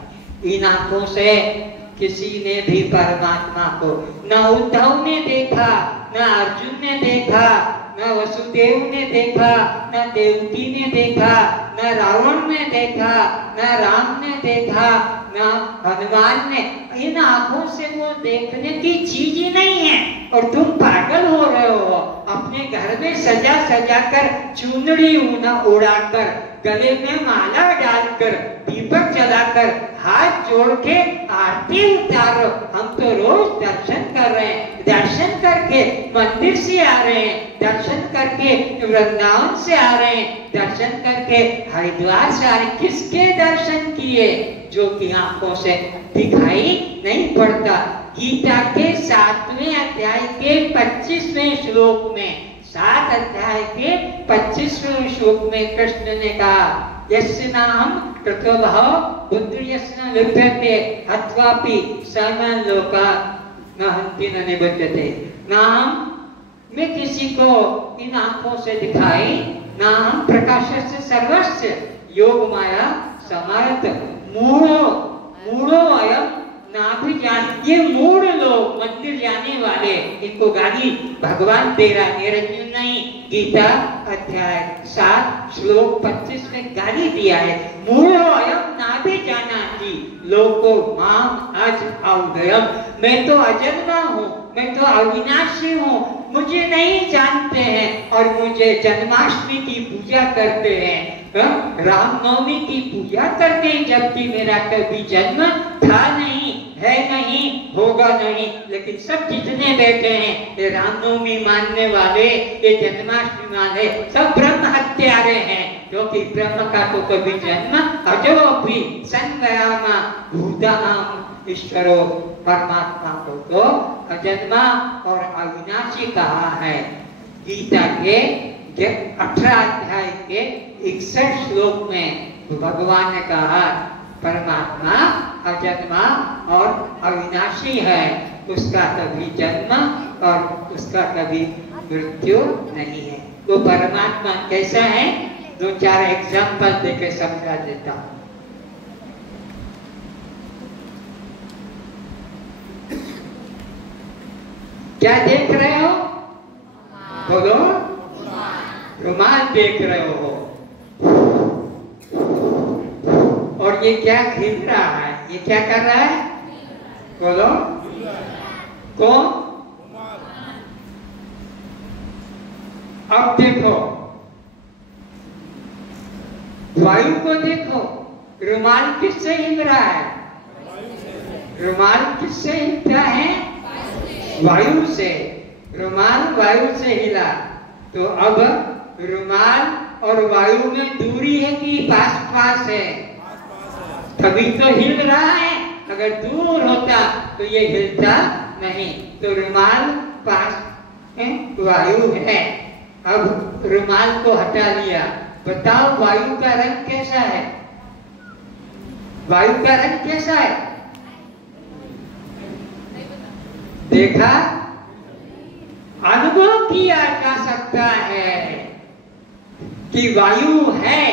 इन आंखों से किसी ने भी परमात्मा को, न उद्धव ने देखा, न अर्जुन ने देखा, न वसुदेव ने देखा, न देवकी ने देखा, न रावण ने देखा, न राम ने देखा, न हनुमान ने। इन आंखों से वो देखने की चीज ही नहीं है। और तुम पागल हो रहे हो, अपने घर में सजा सजा कर, चुनरी उड़ाकर, गले में माला डालकर, दीपक जलाकर, हाथ जोड़ के आरती उतारो। हम तो रोज दर्शन कर रहे हैं, दर्शन करके मंदिर से आ रहे हैं, दर्शन करके वृंदावन से आ रहे हैं, दर्शन करके हरिद्वार से आ रहे हैं। किसके दर्शन किए? जो कि आंखों से दिखाई नहीं पड़ता। गीता के 7वें अध्याय के 25वें श्लोक में, 7 अध्याय के 25वें श्लोक में कृष्ण ने कहा, यस्य नाम कृतोभाव बुद्धि यस्य लिप्यते अथवापि सर्वं लोका न हन्ति न निबध्यते। नाम में किसी को इन आंखों से दिखाई, नाम प्रकाशस्य सर्वस्य योग माया समारत मूढ़ो अयम नाभिजान। ये मूढ़ लोग, मंदिर जाने वाले, इनको गाली भगवान दे रहा है, अर्जुन नहीं। गीता अध्याय 7 श्लोक 25 में गाली दिया है, मूढ़ो अयम नाभिजानाति लोको माम अज अव्ययम। मैं तो अजन्मा हूँ, मैं तो अविनाशी हूँ, मुझे नहीं जानते हैं और मुझे जन्माष्टमी की पूजा करते हैं, रामनवमी की पूजा करते हैं, जबकि मेरा कभी जन्म था नहीं, है नहीं, होगा नहीं। लेकिन सब जितने बैठे हैं, ये रामनवमी मानने वाले, ये जन्माष्टमी वाले, सब ब्रह्म हत्यारे हैं, क्योंकि ब्रह्म का तो कभी जन्म अजो भी संगयामा भूतानाम ईश्वरो, परमात्मा को तो अजन्मा और अविनाशी कहा है। गीता के 18 अध्याय के 61 श्लोक में भगवान ने कहा परमात्मा अजन्मा और अविनाशी है, उसका कभी जन्म और उसका कभी मृत्यु नहीं है। वो परमात्मा कैसा है? 2-4 एग्जाम्पल देके समझा देता हूँ। क्या देख रहे हो? बोलो। रुमाल देख रहे हो। और ये क्या हिल रहा है? ये क्या कर रहा है? बोलो। कौन? अब देखो, वायु को देखो, रुमाल किससे हिल रहा है? रुमाल किससे हिलता है? वायु से। रुमाल वायु से हिला, तो अब रुमाल और वायु में दूरी है कि पास पास है? तभी तो हिल रहा है। अगर दूर होता तो ये हिलता नहीं। तो रुमाल पास है, वायु है। अब रुमाल को हटा लिया, बताओ वायु का रंग कैसा है? वायु का रंग कैसा है? देखा? अनुभव किया जा सकता है कि वायु है।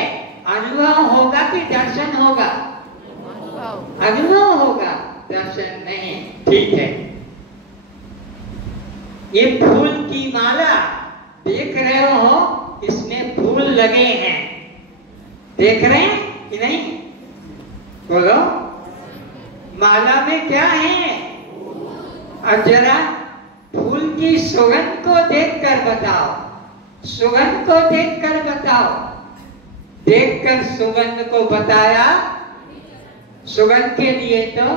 अनुभव होगा कि दर्शन होगा? अनुभव होगा, दर्शन नहीं। ठीक है, ये फूल की माला देख रहे हो, इसमें फूल लगे हैं, देख रहे हैं कि नहीं? बोलो। माला में क्या है? अब जरा फूल की सुगंध को देखकर बताओ, सुगंध को देखकर बताओ, देखकर सुगंध को बताया, सुगंध के लिए तो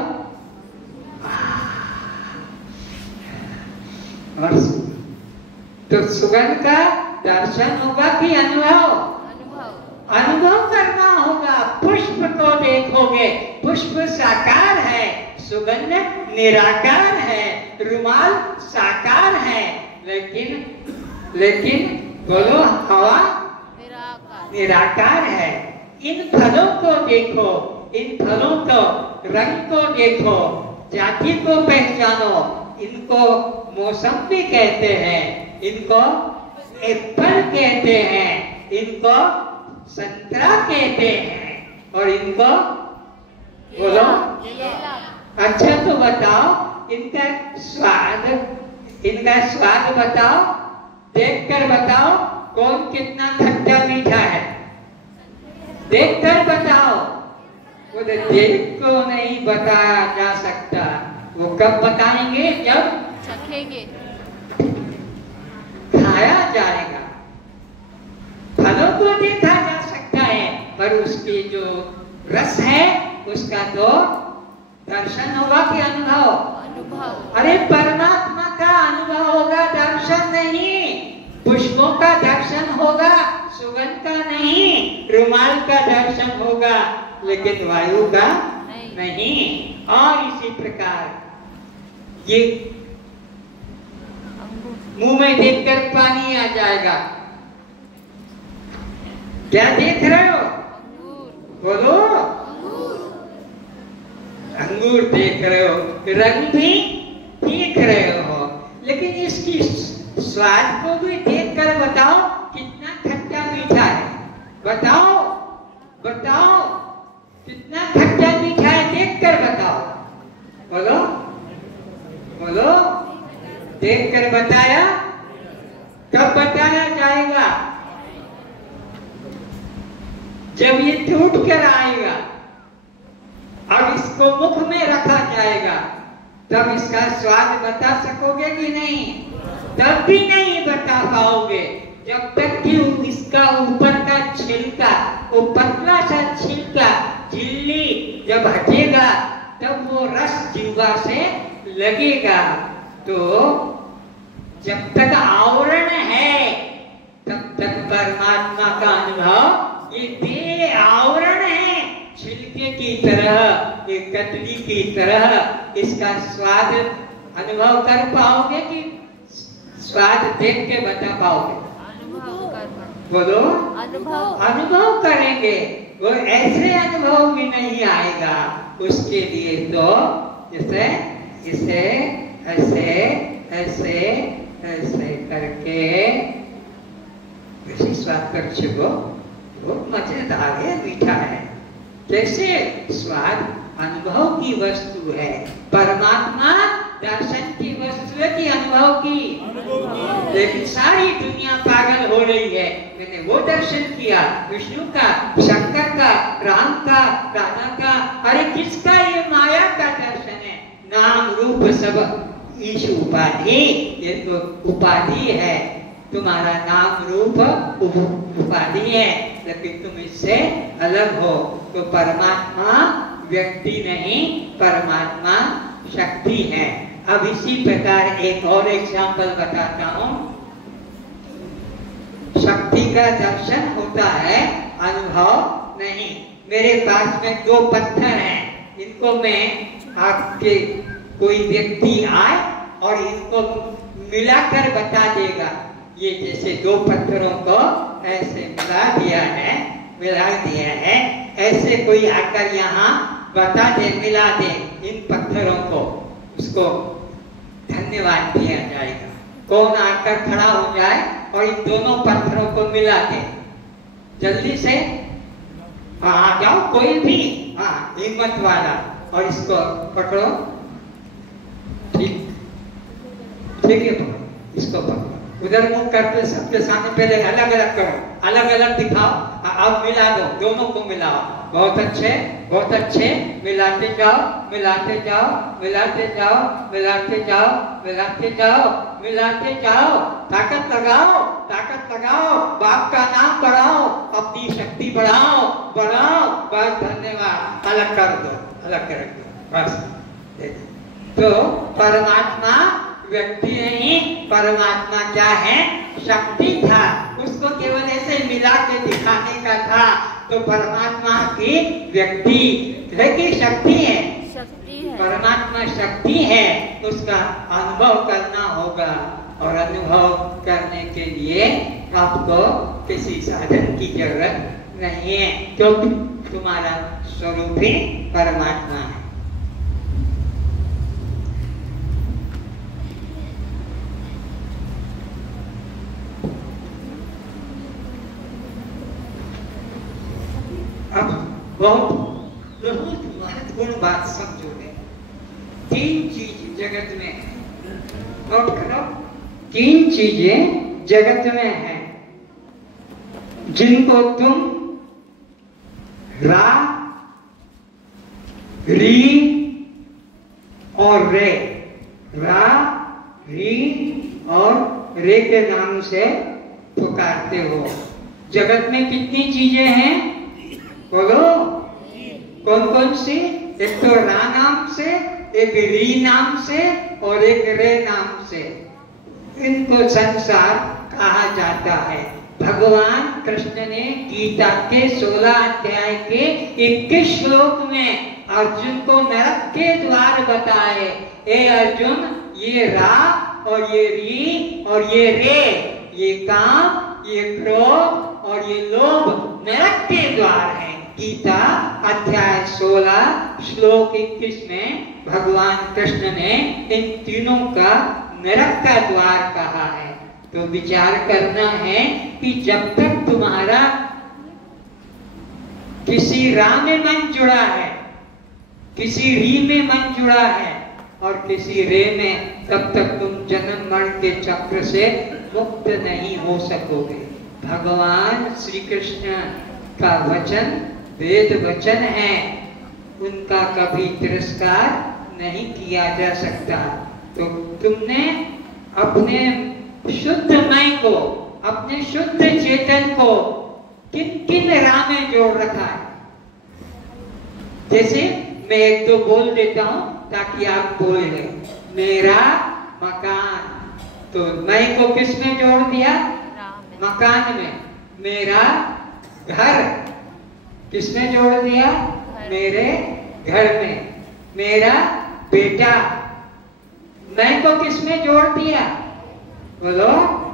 और तो सुगंध का दर्शन होगा कि अनुभव? अनुभव करना होगा। पुष्प को देखोगे, पुष्प साकार है, सुगंध निराकार है, रुमाल साकार है, लेकिन बोलो हवा निराकार है। इन फलों को देखो, इन फलों को रंग को देखो, जाति को पहचानो। इनको मौसमी कहते हैं, इनको एप्पल कहते हैं, इनको संतरा कहते हैं, और इनको बोलो अच्छा तो बताओ इनका स्वाद बताओ, देखकर बताओ कौन कितना खट्टा मीठा है, देखकर बताओ। वो देख को नहीं बताया जा सकता, वो कब बताएंगे? जब चखेंगे, खाया जाएगा। फलों को देखा जा सकता है, पर उसकी जो रस है उसका तो दर्शन होगा कि अनुभव? अरे परमात्मा का अनुभव होगा, दर्शन नहीं। पुष्पों का दर्शन होगा, सुगंध का नहीं। रुमाल का दर्शन होगा, लेकिन वायु का नहीं। और इसी प्रकार ये मुंह में देखकर पानी आ जाएगा। क्या देख रहे हो? बोलो। अंगूर देख रहे हो, रंग भी देख रहे हो, लेकिन इसकी स्वाद को भी देखकर बताओ कितना खट्टा मीठा है। बताओ बताओ कितना खट्टा मीठा है, देखकर बताओ। बोलो बोलो। देखकर बताया, कब बताया जाएगा? जब ये टूट कर आएगा, अब इसको मुख में रखा जाएगा, तब इसका स्वाद बता सकोगे कि नहीं? तब भी नहीं बता पाओगे, जब तक कि इसका ऊपर का छिलका, वो पतला सा छिलका, झिल्ली जब हटेगा, तब वो रस जीवा से लगेगा। तो जब तक आवरण है, तब तक परमात्मा का अनुभव, ये देह आवरण है, छिलके की तरह, एक कतली की तरह। इसका स्वाद अनुभव कर पाओगे कि स्वाद देख के बता पाओगे? बोलो। अनुभव करेंगे, वो ऐसे अनुभव भी नहीं आएगा। उसके लिए तो जैसे इसे ऐसे ऐसे ऐसे करके वैसे स्वाद कर छो, बहुत मजेदार है, मीठा है। कैसे? स्वाद अनुभव की वस्तु है, परमात्मा दर्शन की वस्तु है कि अनुभव की? लेकिन सारी दुनिया पागल हो रही है। मैंने वो दर्शन किया, विष्णु का, शंकर का, राम का, राधा का। अरे किसका? ये माया का दर्शन है। नाम रूप सब ईश उपाधि, ये तो उपाधि है। तुम्हारा नाम रूप उपाधि है, लेकिन तुम इससे अलग हो। तो परमात्मा व्यक्ति नहीं, परमात्मा शक्ति है। अब इसी प्रकार एक और एग्जाम्पल बताता हूँ। शक्ति का दर्शन होता है, अनुभव नहीं। मेरे पास में दो पत्थर हैं, इनको मैं आपके कोई व्यक्ति आए और इनको मिलाकर बता देगा। ये जैसे दो पत्थरों को ऐसे मिला दिया है, ऐसे कोई आकर यहाँ बता दे, मिला दे इन पत्थरों को, उसको धन्यवाद दिया जाएगा। कौन आकर खड़ा हो जाए और इन दोनों पत्थरों को मिला दे? जल्दी से आ जाओ, कोई भी, हाँ हिम्मत वाला, और इसको पकड़ो। ठीक है, इसको पकड़ो, उधर मुंह करके सबके सामने पहले अलग अलग करो, अलग अलग दिखाओ। अब मिला दो, दोनों को मिलाओ। बहुत अच्छे, बहुत अच्छे। मिलाते जाओ, मिलाते जाओ, मिलाते जाओ, मिलाते जाओ, मिलाते जाओ। मिलाते जाओ, ताकत लगाओ, ताकत लगाओ, बाप का नाम बढ़ाओ, अपनी शक्ति बढ़ाओ, बढ़ाओ। बस धन्यवाद, अलग कर दो, अलग कर दो, बस। तो परमात्मा व्यक्ति नहीं, परमात्मा क्या है? शक्ति था, उसको केवल ऐसे मिला के दिखाने का था। तो परमात्मा की व्यक्ति है कि शक्ति है? परमात्मा शक्ति है, उसका अनुभव करना होगा। और अनुभव करने के लिए आपको किसी साधन की जरूरत नहीं है, क्योंकि तुम्हारा स्वरूप ही परमात्मा है। अब बहुत महत्वपूर्ण बात समझो। तीन चीज जगत में है, नोट करो, तीन चीजें जगत में है जिनको तुम रा, री और रे, रा, री और रे के नाम से पुकारते हो। जगत में कितनी चीजें हैं बोलो? कौन कौन सी? एक तो रा नाम से, एक री नाम से और एक रे नाम से। इनको संसार कहा जाता है। भगवान कृष्ण ने गीता के 16 अध्याय के 21 श्लोक में अर्जुन को नरक के द्वार बताए। ए अर्जुन, ये रा और ये री और ये रे, ये काम, ये क्रोध और ये लोभ नरक के द्वार है। गीता अध्याय 16 श्लोक 21 में भगवान कृष्ण ने इन तीनों का नरक का द्वार कहा है। तो विचार करना है कि जब तक तुम्हारा किसी रा में मन जुड़ा है, किसी री में मन जुड़ा है और किसी रे में, तब तक तुम जन्म मरण के चक्र से मुक्त नहीं हो सकोगे। भगवान श्री कृष्ण का वचन वेद वचन है, उनका कभी तिरस्कार नहीं किया जा सकता। तो तुमने अपने शुद्ध मैं को, अपने शुद्ध चेतन को किन किन राह में जोड़ रखा है? जैसे मैं एक दो बोल देता हूं ताकि आप बोल लें। मेरा मकान, तो मैं को किस में जोड़ दिया? मकान में। मेरा घर किसमें जोड़ दिया? मेरे घर में। मेरा बेटा, मैं को किसमें जोड़ दिया? बोलो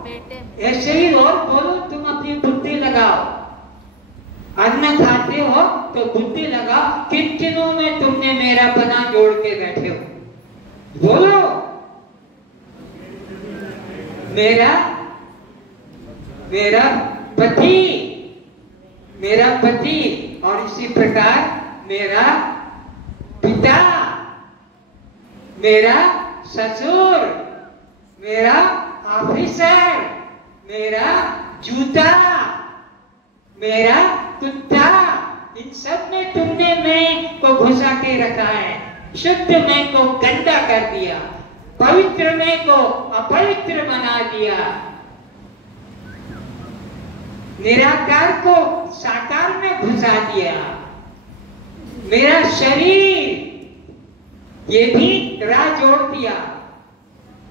बेटे। ऐसे ही और बोलो, तुम अपनी बुद्धि लगाओ। अन्न खाते हो तो बुद्धि लगाओ, किन किनों में तुमने मेरा पना जोड़ के बैठे हो? बोलो। मेरा पति, मेरा पति, और इसी प्रकार मेरा पिता, मेरा ससुर, मेरा ऑफिसर, मेरा जूता, मेरा कुत्ता, इन सब में तुमने मैं को घुसा के रखा है। शुद्ध मैं को गंदा कर दिया, पवित्र मैं को अपवित्र बना दिया, निराकार को साकार में घुसा दिया। मेरा शरीर ये भी राह जोड़ दिया।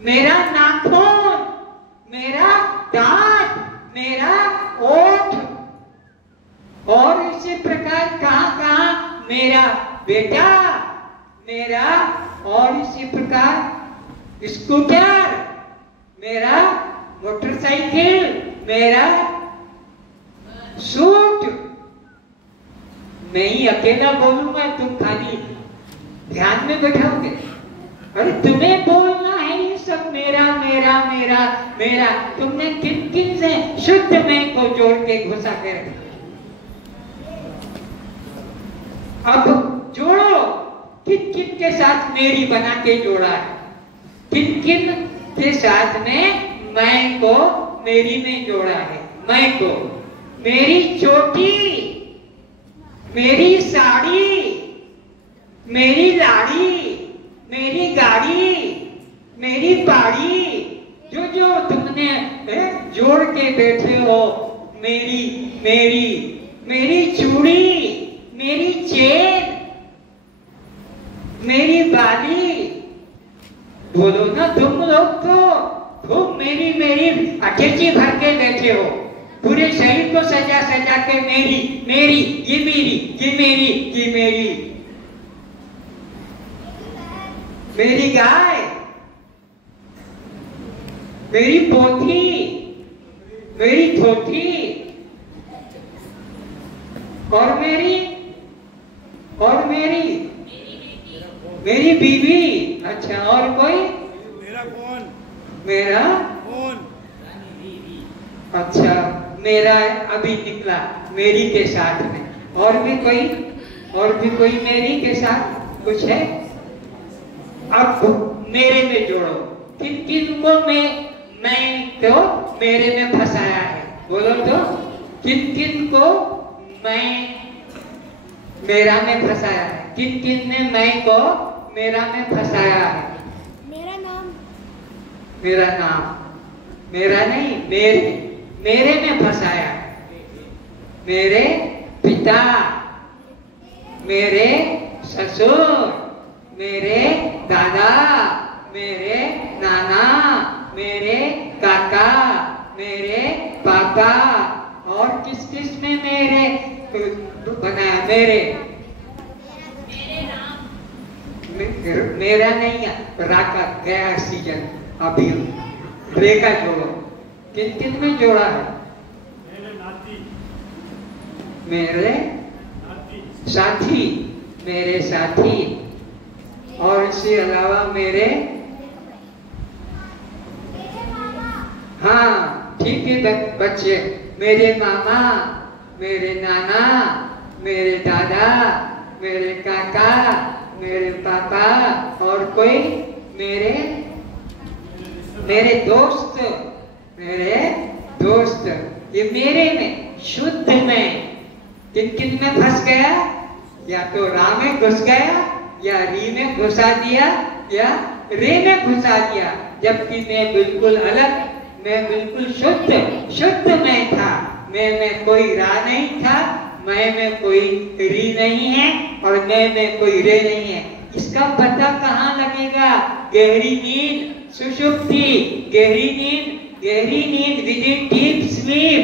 मेरा नाखून, मेरा दांत, मेरा ओठ, और इसी प्रकार कहां मेरा बेटा, मेरा, और इसी प्रकार स्कूटर, मेरा मोटरसाइकिल, मेरा सूट। मैं ही अकेला बोलूंगा, तुम खाली ध्यान में बैठोगे। अरे तुम्हें बोलना है ये सब मेरा मेरा मेरा मेरा। तुमने किन किन से शुद्ध मैं को जोड़ के घुसा के रखा? अब जोड़ो, किन किन के साथ मेरी बना के जोड़ा है? किन किन के साथ में मैं को मेरी में जोड़ा है? मैं को, मेरी चोटी, मेरी साड़ी, मेरी लाड़ी, मेरी गाड़ी, मेरी बाड़ी, जोड़ के बैठे हो, मेरी मेरी मेरी चूड़ी, मेरी चेन, मेरी बाली, बोलो ना तुम लोग तो मेरी मेरी अटैची भर के बैठे हो, पूरे शरीर को सजा सजा के मेरी मेरी, ये मेरी, ये मेरी, ये मेरी, मेरी गाय, मेरी पोथी, मेरी धोती, और मेरी मेरी बीवी। अच्छा, और कोई? मेरा कौन? मेरा कौन? अच्छा, मेरा अभी निकला मेरी के साथ में। और भी कोई मेरी के साथ कुछ है? अब मेरे में जोड़ो, किन किन को मैं तो मेरे में फंसाया है, बोलो तो, किन किन को मैं मेरा में फंसाया है, किन किन ने मैं को मेरा में फंसाया है? मेरा नाम मेरा नहीं, मेरे में फंसाया है। मेरे पिता, मेरे ससुर, मेरे दादा, मेरे नाना, मेरे काका, मेरे पापा, और किस किस में मेरे बनाया? मेरा नहीं है, राका गया सीजन, अभी रेखा जोड़ो, किन किन में जोड़ा है? मेरे साथी, मेरे साथी, और इसके अलावा मेरे, हाँ ठीक है बच्चे, मेरे मामा, मेरे नाना, मेरे दादा, मेरे काका, मेरे पापा, और कोई मेरे दोस्त, ये मेरे में, शुद्ध में, किन किन में फंस गया? या तो रा में घुस गया, या री में घुसा दिया, या रे में घुसा दिया, जबकि मैं बिल्कुल अलग, मैं बिल्कुल शुद्ध में था। मैं में कोई रा नहीं था, मैं में कोई री नहीं है, और मैं में कोई रे नहीं है। इसका पता कहाँ लगेगा? गहरी नींद, सुषुप्ति, गहरी नींद विद इन डीप स्लीप,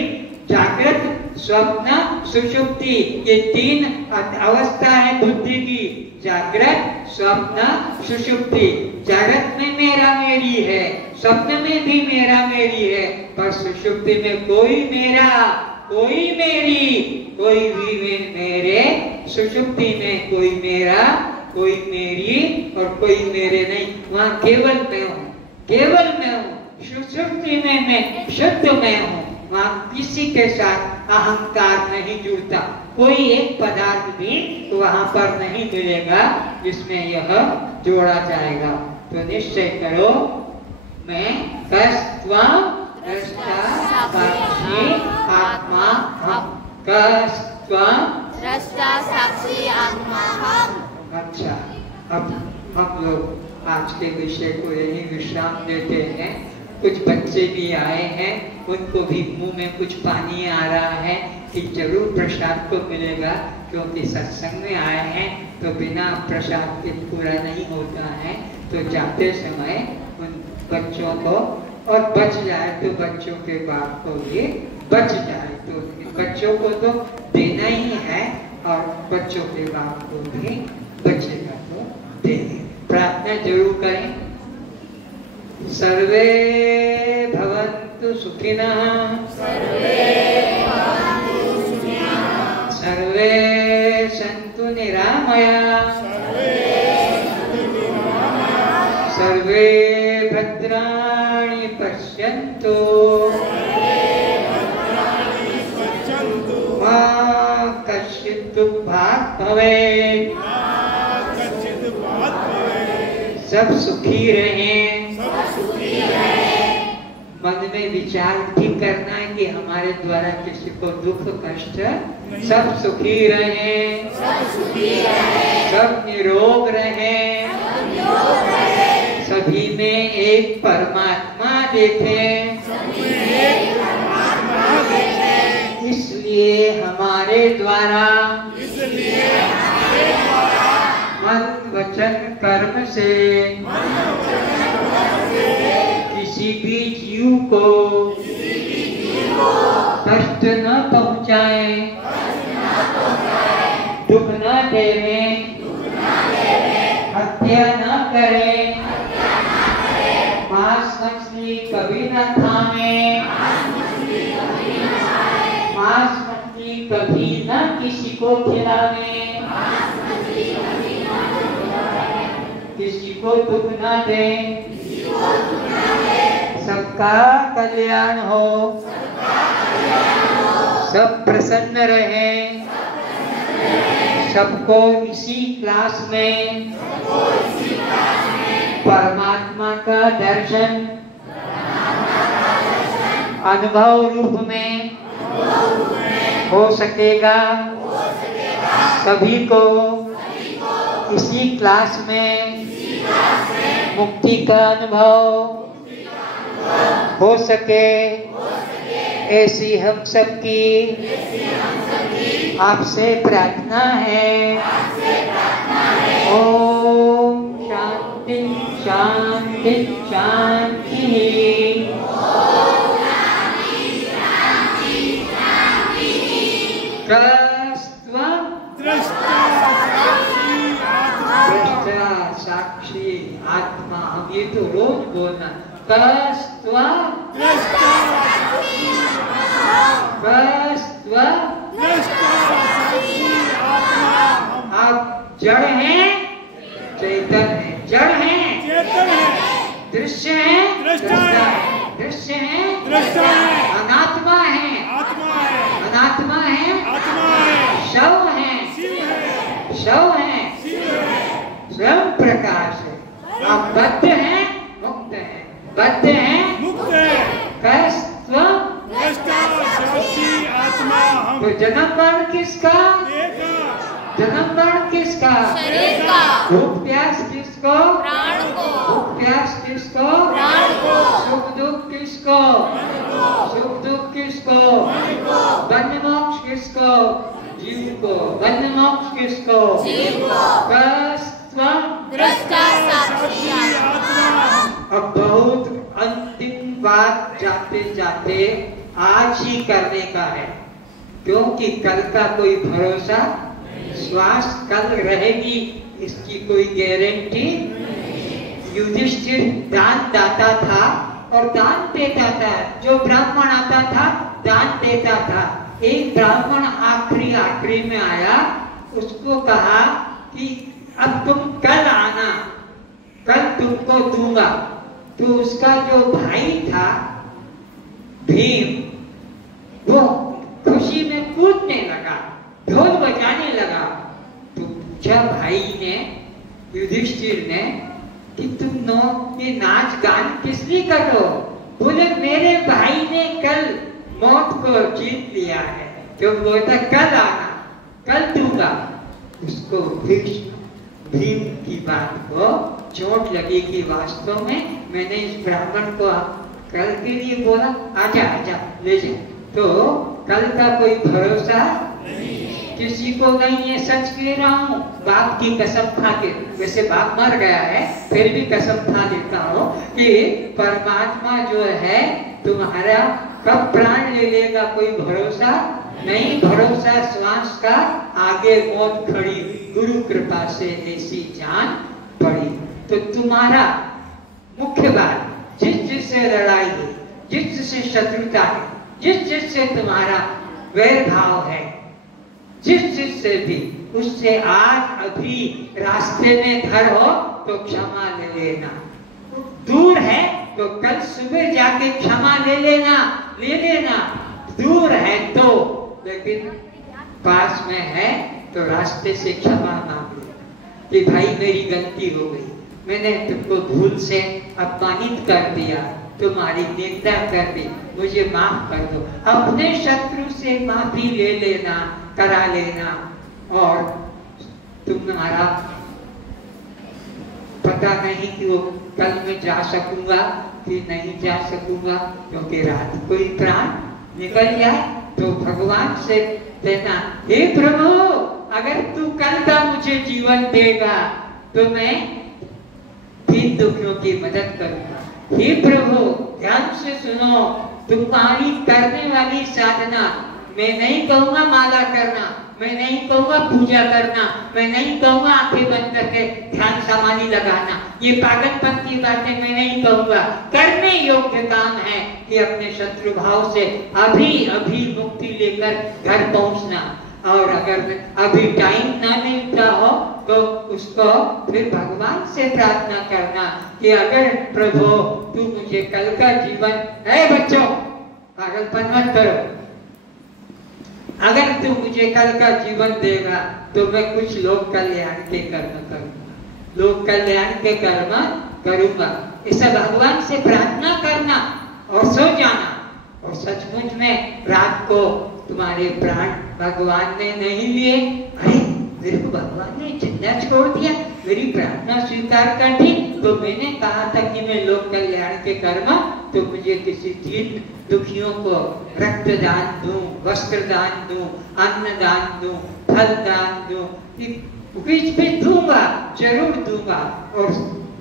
जागृत, स्वप्न, सुषुप्ति, ये तीन अवस्था है बुद्धि की, जागृत, स्वप्न, सुषुप्ति। जागृत में मेरा मेरी है, स्वप्न में भी मेरा मेरी है, पर सुषुप्ति में कोई मेरा, कोई मेरी, कोई भी मेरे, सुषुप्ति में कोई मेरा, कोई मेरी, और कोई मेरे नहीं। वहाँ केवल मैं हूँ, केवल मैं हूँ। सुषुप्ति में मैं शुद्ध में हूँ, वहाँ किसी के साथ अहंकार नहीं जुड़ता। कोई एक पदार्थ भी वहाँ पर नहीं मिलेगा जिसमें यह जोड़ा जाएगा। तो निश्चय करो, मैं कस्त्वं दृष्टा साक्षी आत्मा हम, कस्त्वं दृष्टा साक्षी आत्मा हम। अच्छा, अब हम लोग आज के विषय को यही विश्राम देते हैं। कुछ बच्चे भी आए हैं, उनको भी मुंह में कुछ पानी आ रहा है कि जरूर प्रसाद को मिलेगा, क्योंकि सत्संग में आए हैं तो बिना प्रसाद के पूरा नहीं होता है। तो जाते समय उन बच्चों को, और बच जाए तो बच्चों के बाप को भी बच जाए, तो बच्चों को तो देना ही है, और बच्चों के बाप को भी बचेगा तो देंगे। प्रार्थना जरूर करें। सर्वे भवन्तु सुखिनः, सर्वे सन्तु निरामयाः, सर्वे भद्राणि पश्यन्तु, मा कश्चित् दुःखात् भवेत्, सब सुखी रहें। मन में विचार भी करना है कि हमारे द्वारा किसी को दुख कष्ट, सब सुखी रहें, सब निरोग रहें, सब सभी में एक परमात्मा देखे, इसलिए हमारे द्वारा मन वचन कर्म से किसी भी जीव को कष्ट न पहुँचाए, दुख न देवे, हत्या न करे, मांस मछली कभी न खावे, मांस मछली कभी न किसी को खिलावे, किसी को दुख न दे, सबका कल्याण हो, सब प्रसन्न रहे, सबको इसी क्लास में परमात्मा का दर्शन अनुभव रूप में हो सकेगा। सभी को इसी क्लास में मुक्ति का अनुभव हो सके, ऐसी हम सबकी आपसे प्रार्थना है। ओम शांति शांति शांति। साक्षी आत्मा, हम ये तो रोज बोलना, आप जड़ हैं, चेतन है, जड़ हैं, दृश्य है, दृश्य है, अनात्मा है, अनात्मा है, शव है, शव है, स्वयं प्रकाश है। आप बद्ध हैं, मुक्त हैं, बद्ध हैं, मुक्त हैं, तो जन्म मरण किसका? जन्म मरण किसका? शरीर का। भूख प्यास किसको? प्राण को। भूख प्यास किसको? प्राण को। सुख दुख किसको? सुख दुख किसको? बंध मोक्ष किसको? जीव को। बंध मोक्ष किसको? जीव को। दृष्टा साक्षी आत्मा। अब बहुत अंतिम बात जाते जाते आज ही करने का है, क्योंकि कल का कोई भरोसा, श्वास कल रहेगी इसकी कोई गारंटी। युधिष्ठिर दान दाता था और दान देता था, जो ब्राह्मण आता था दान देता था। एक ब्राह्मण आखिरी में आया, उसको कहा कि अब तुम कल आना, कल तुमको दूंगा। तो उसका जो भाई था भीम, वो खुशी में कूदने लगा, ढोल बजाने लगा। तो पूछा भाई ने, युधिष्ठिर ने, कि तुम ये नाच गान किस लिए कर रहे हो? बोले मेरे भाई ने कल मौत को जीत लिया है, जो बोलता कल आना, कल दूंगा। उसको भीम की बात को चोट लगी कि वास्तव में मैंने इस ब्राह्मण को कल के लिए बोला, आजा आजा ले जा। तो कल का कोई भरोसा किसी को नहीं है। सच कह रहा हूँ, बाप की कसम खा के, वैसे बाप मर गया है फिर भी कसम खा देता हूँ कि परमात्मा जो है तुम्हारा कब प्राण ले लेगा कोई भरोसा नहीं। भरोसा श्वास का, आगे मौत खड़ी, गुरु कृपा से ऐसी जान पड़ी। तो तुम्हारा मुख्य बात, जिस जिससे लड़ाई है, जिस जिससे शत्रुता है, जिस जिससे तुम्हारा वैर भाव है, जिस जिससे भी, उससे आज अभी रास्ते में धर हो तो क्षमा ले लेना। दूर है तो कल सुबह जाके क्षमा ले लेना, ले लेना। दूर है तो, लेकिन पास में है तो रास्ते से क्षमा मांग लो कि भाई मेरी गलती हो गई, मैंने तुमको भूल से अपमानित कर दिया, तुम्हारी निंदा कर दी, मुझे माफ कर दो। अपने शत्रु से माफी ले लेना, करा लेना, और तुम्हारा पता नहीं कि वो कल मैं जा सकूंगा कि नहीं जा सकूंगा, क्योंकि रात को ही प्राण निकल जाए। तो भगवान से कहना, हे प्रभु अगर तू कल का मुझे जीवन देगा तो मैं दीन दुखियों की मदद करूंगा। हे प्रभु ध्यान से सुनो, तुम्हारी करने वाली साधना, मैं नहीं कहूंगा माला करना, मैं नहीं कहूंगा पूजा करना, मैं नहीं कहूंगा आंखें बंद करके ध्यान समाधि लगाना, ये पागलपन की बातें मैं नहीं कहूंगा। करने योग्य काम है कि अपने शत्रु भाव से अभी अभी मुक्ति लेकर घर पहुंचना। और अगर अभी टाइम ना मिलता हो तो उसको फिर भगवान से प्रार्थना करना कि अगर प्रभु तू मुझे कल का जीवन, है बच्चों पागलपन मत करो, अगर तू मुझे कल का जीवन देगा तो मैं कुछ लोक कल्याण के कर्म करूंगा, लोक कल्याण के कर्म करूंगा। ऐसा भगवान से प्रार्थना करना और सो जाना। और सचमुच में रात को तुम्हारे प्राण भगवान ने नहीं लिए। अरे मेरे को भगवान ने जिंदा छोड़ दिया, मेरी प्रार्थना स्वीकार कर दी, तो मैंने कहा था कि मैं लोक कल्याण के कर्म, तो मुझे किसी दीन दुखियों को रक्त दान दूं, वस्त्र दान दूं, अन्न दान दूं, फल दान दूं, बीच में दूंगा, जरूर दूंगा और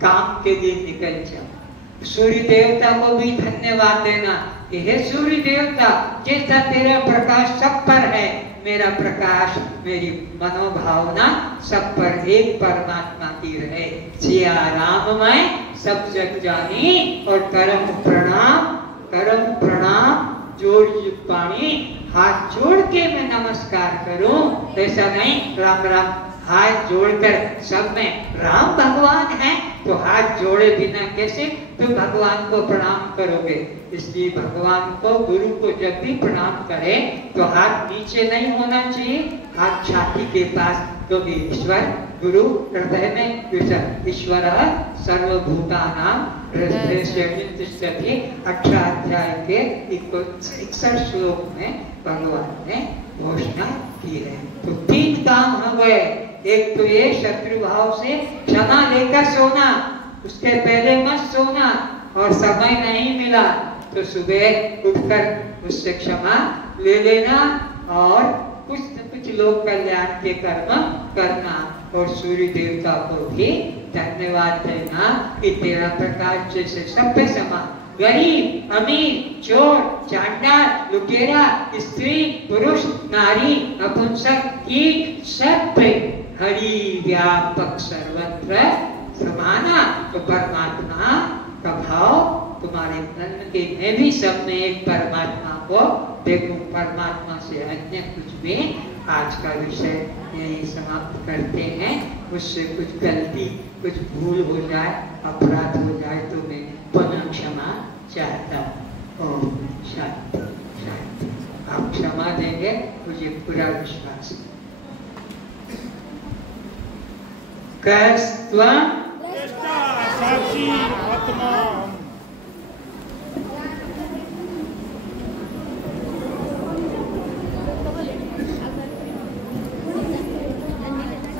काम के दिन निकल जाऊं। सूर्य देवता को भी धन्यवाद देना कि हे सूर्य देवता, जैसा तेरा प्रकाश सब पर है, मेरा प्रकाश, मेरी मनोभावना सब पर एक परमात्मा की रहे। सिया राममय सब जग जानी और करम प्रणाम, करम प्रणाम जोड़ पानी, हाथ जोड़ के मैं नमस्कार करूं। ऐसा नहीं राम राम हाथ जोड़कर, सब में राम भगवान है तो हाथ जोड़े बिना कैसे तुम भगवान को प्रणाम करोगे। इसलिए भगवान को, गुरु को जब भी प्रणाम करें तो हाथ नीचे नहीं होना चाहिए, हाथ छाती के पास, क्योंकि ईश्वर गुरु हृदय में, ईश्वर सर्वभूतानां हृदय से तिष्ठति। 18 अध्याय के 61 श्लोक में भगवान ने घोषणा की है। तो 3 काम हो गए। एक तो ये शत्रु भाव से क्षमा लेकर सोना, उसके पहले मत सोना, और समय नहीं मिला तो सुबह उठकर उससे क्षमा ले लेना और कुछ न कुछ लोक कल्याण के कर्म करना। और सूर्य देवता को भी धन्यवाद देना कि तेरा प्रकाश जैसे सब पे समा, गरीब अमीर चोर चांडाल लुटेरा स्त्री पुरुष नारी नपुंसक कीट सब पे हरि व्यापक सर्वत्र समाना। तो परमात्मा का भाव तुम्हारे मन के, मैं भी सब में एक परमात्मा को देखूं, परमात्मा से अन्य कुछ भी। आज का विषय यही समाप्त करते हैं। उससे कुछ गलती, कुछ भूल हो जाए, अपराध हो जाए तो मैं पुनः क्षमा चाहता हूँ। ओम शांति शांति। आप क्षमा देंगे, मुझे पूरा विश्वास है। साक्षी आत्मा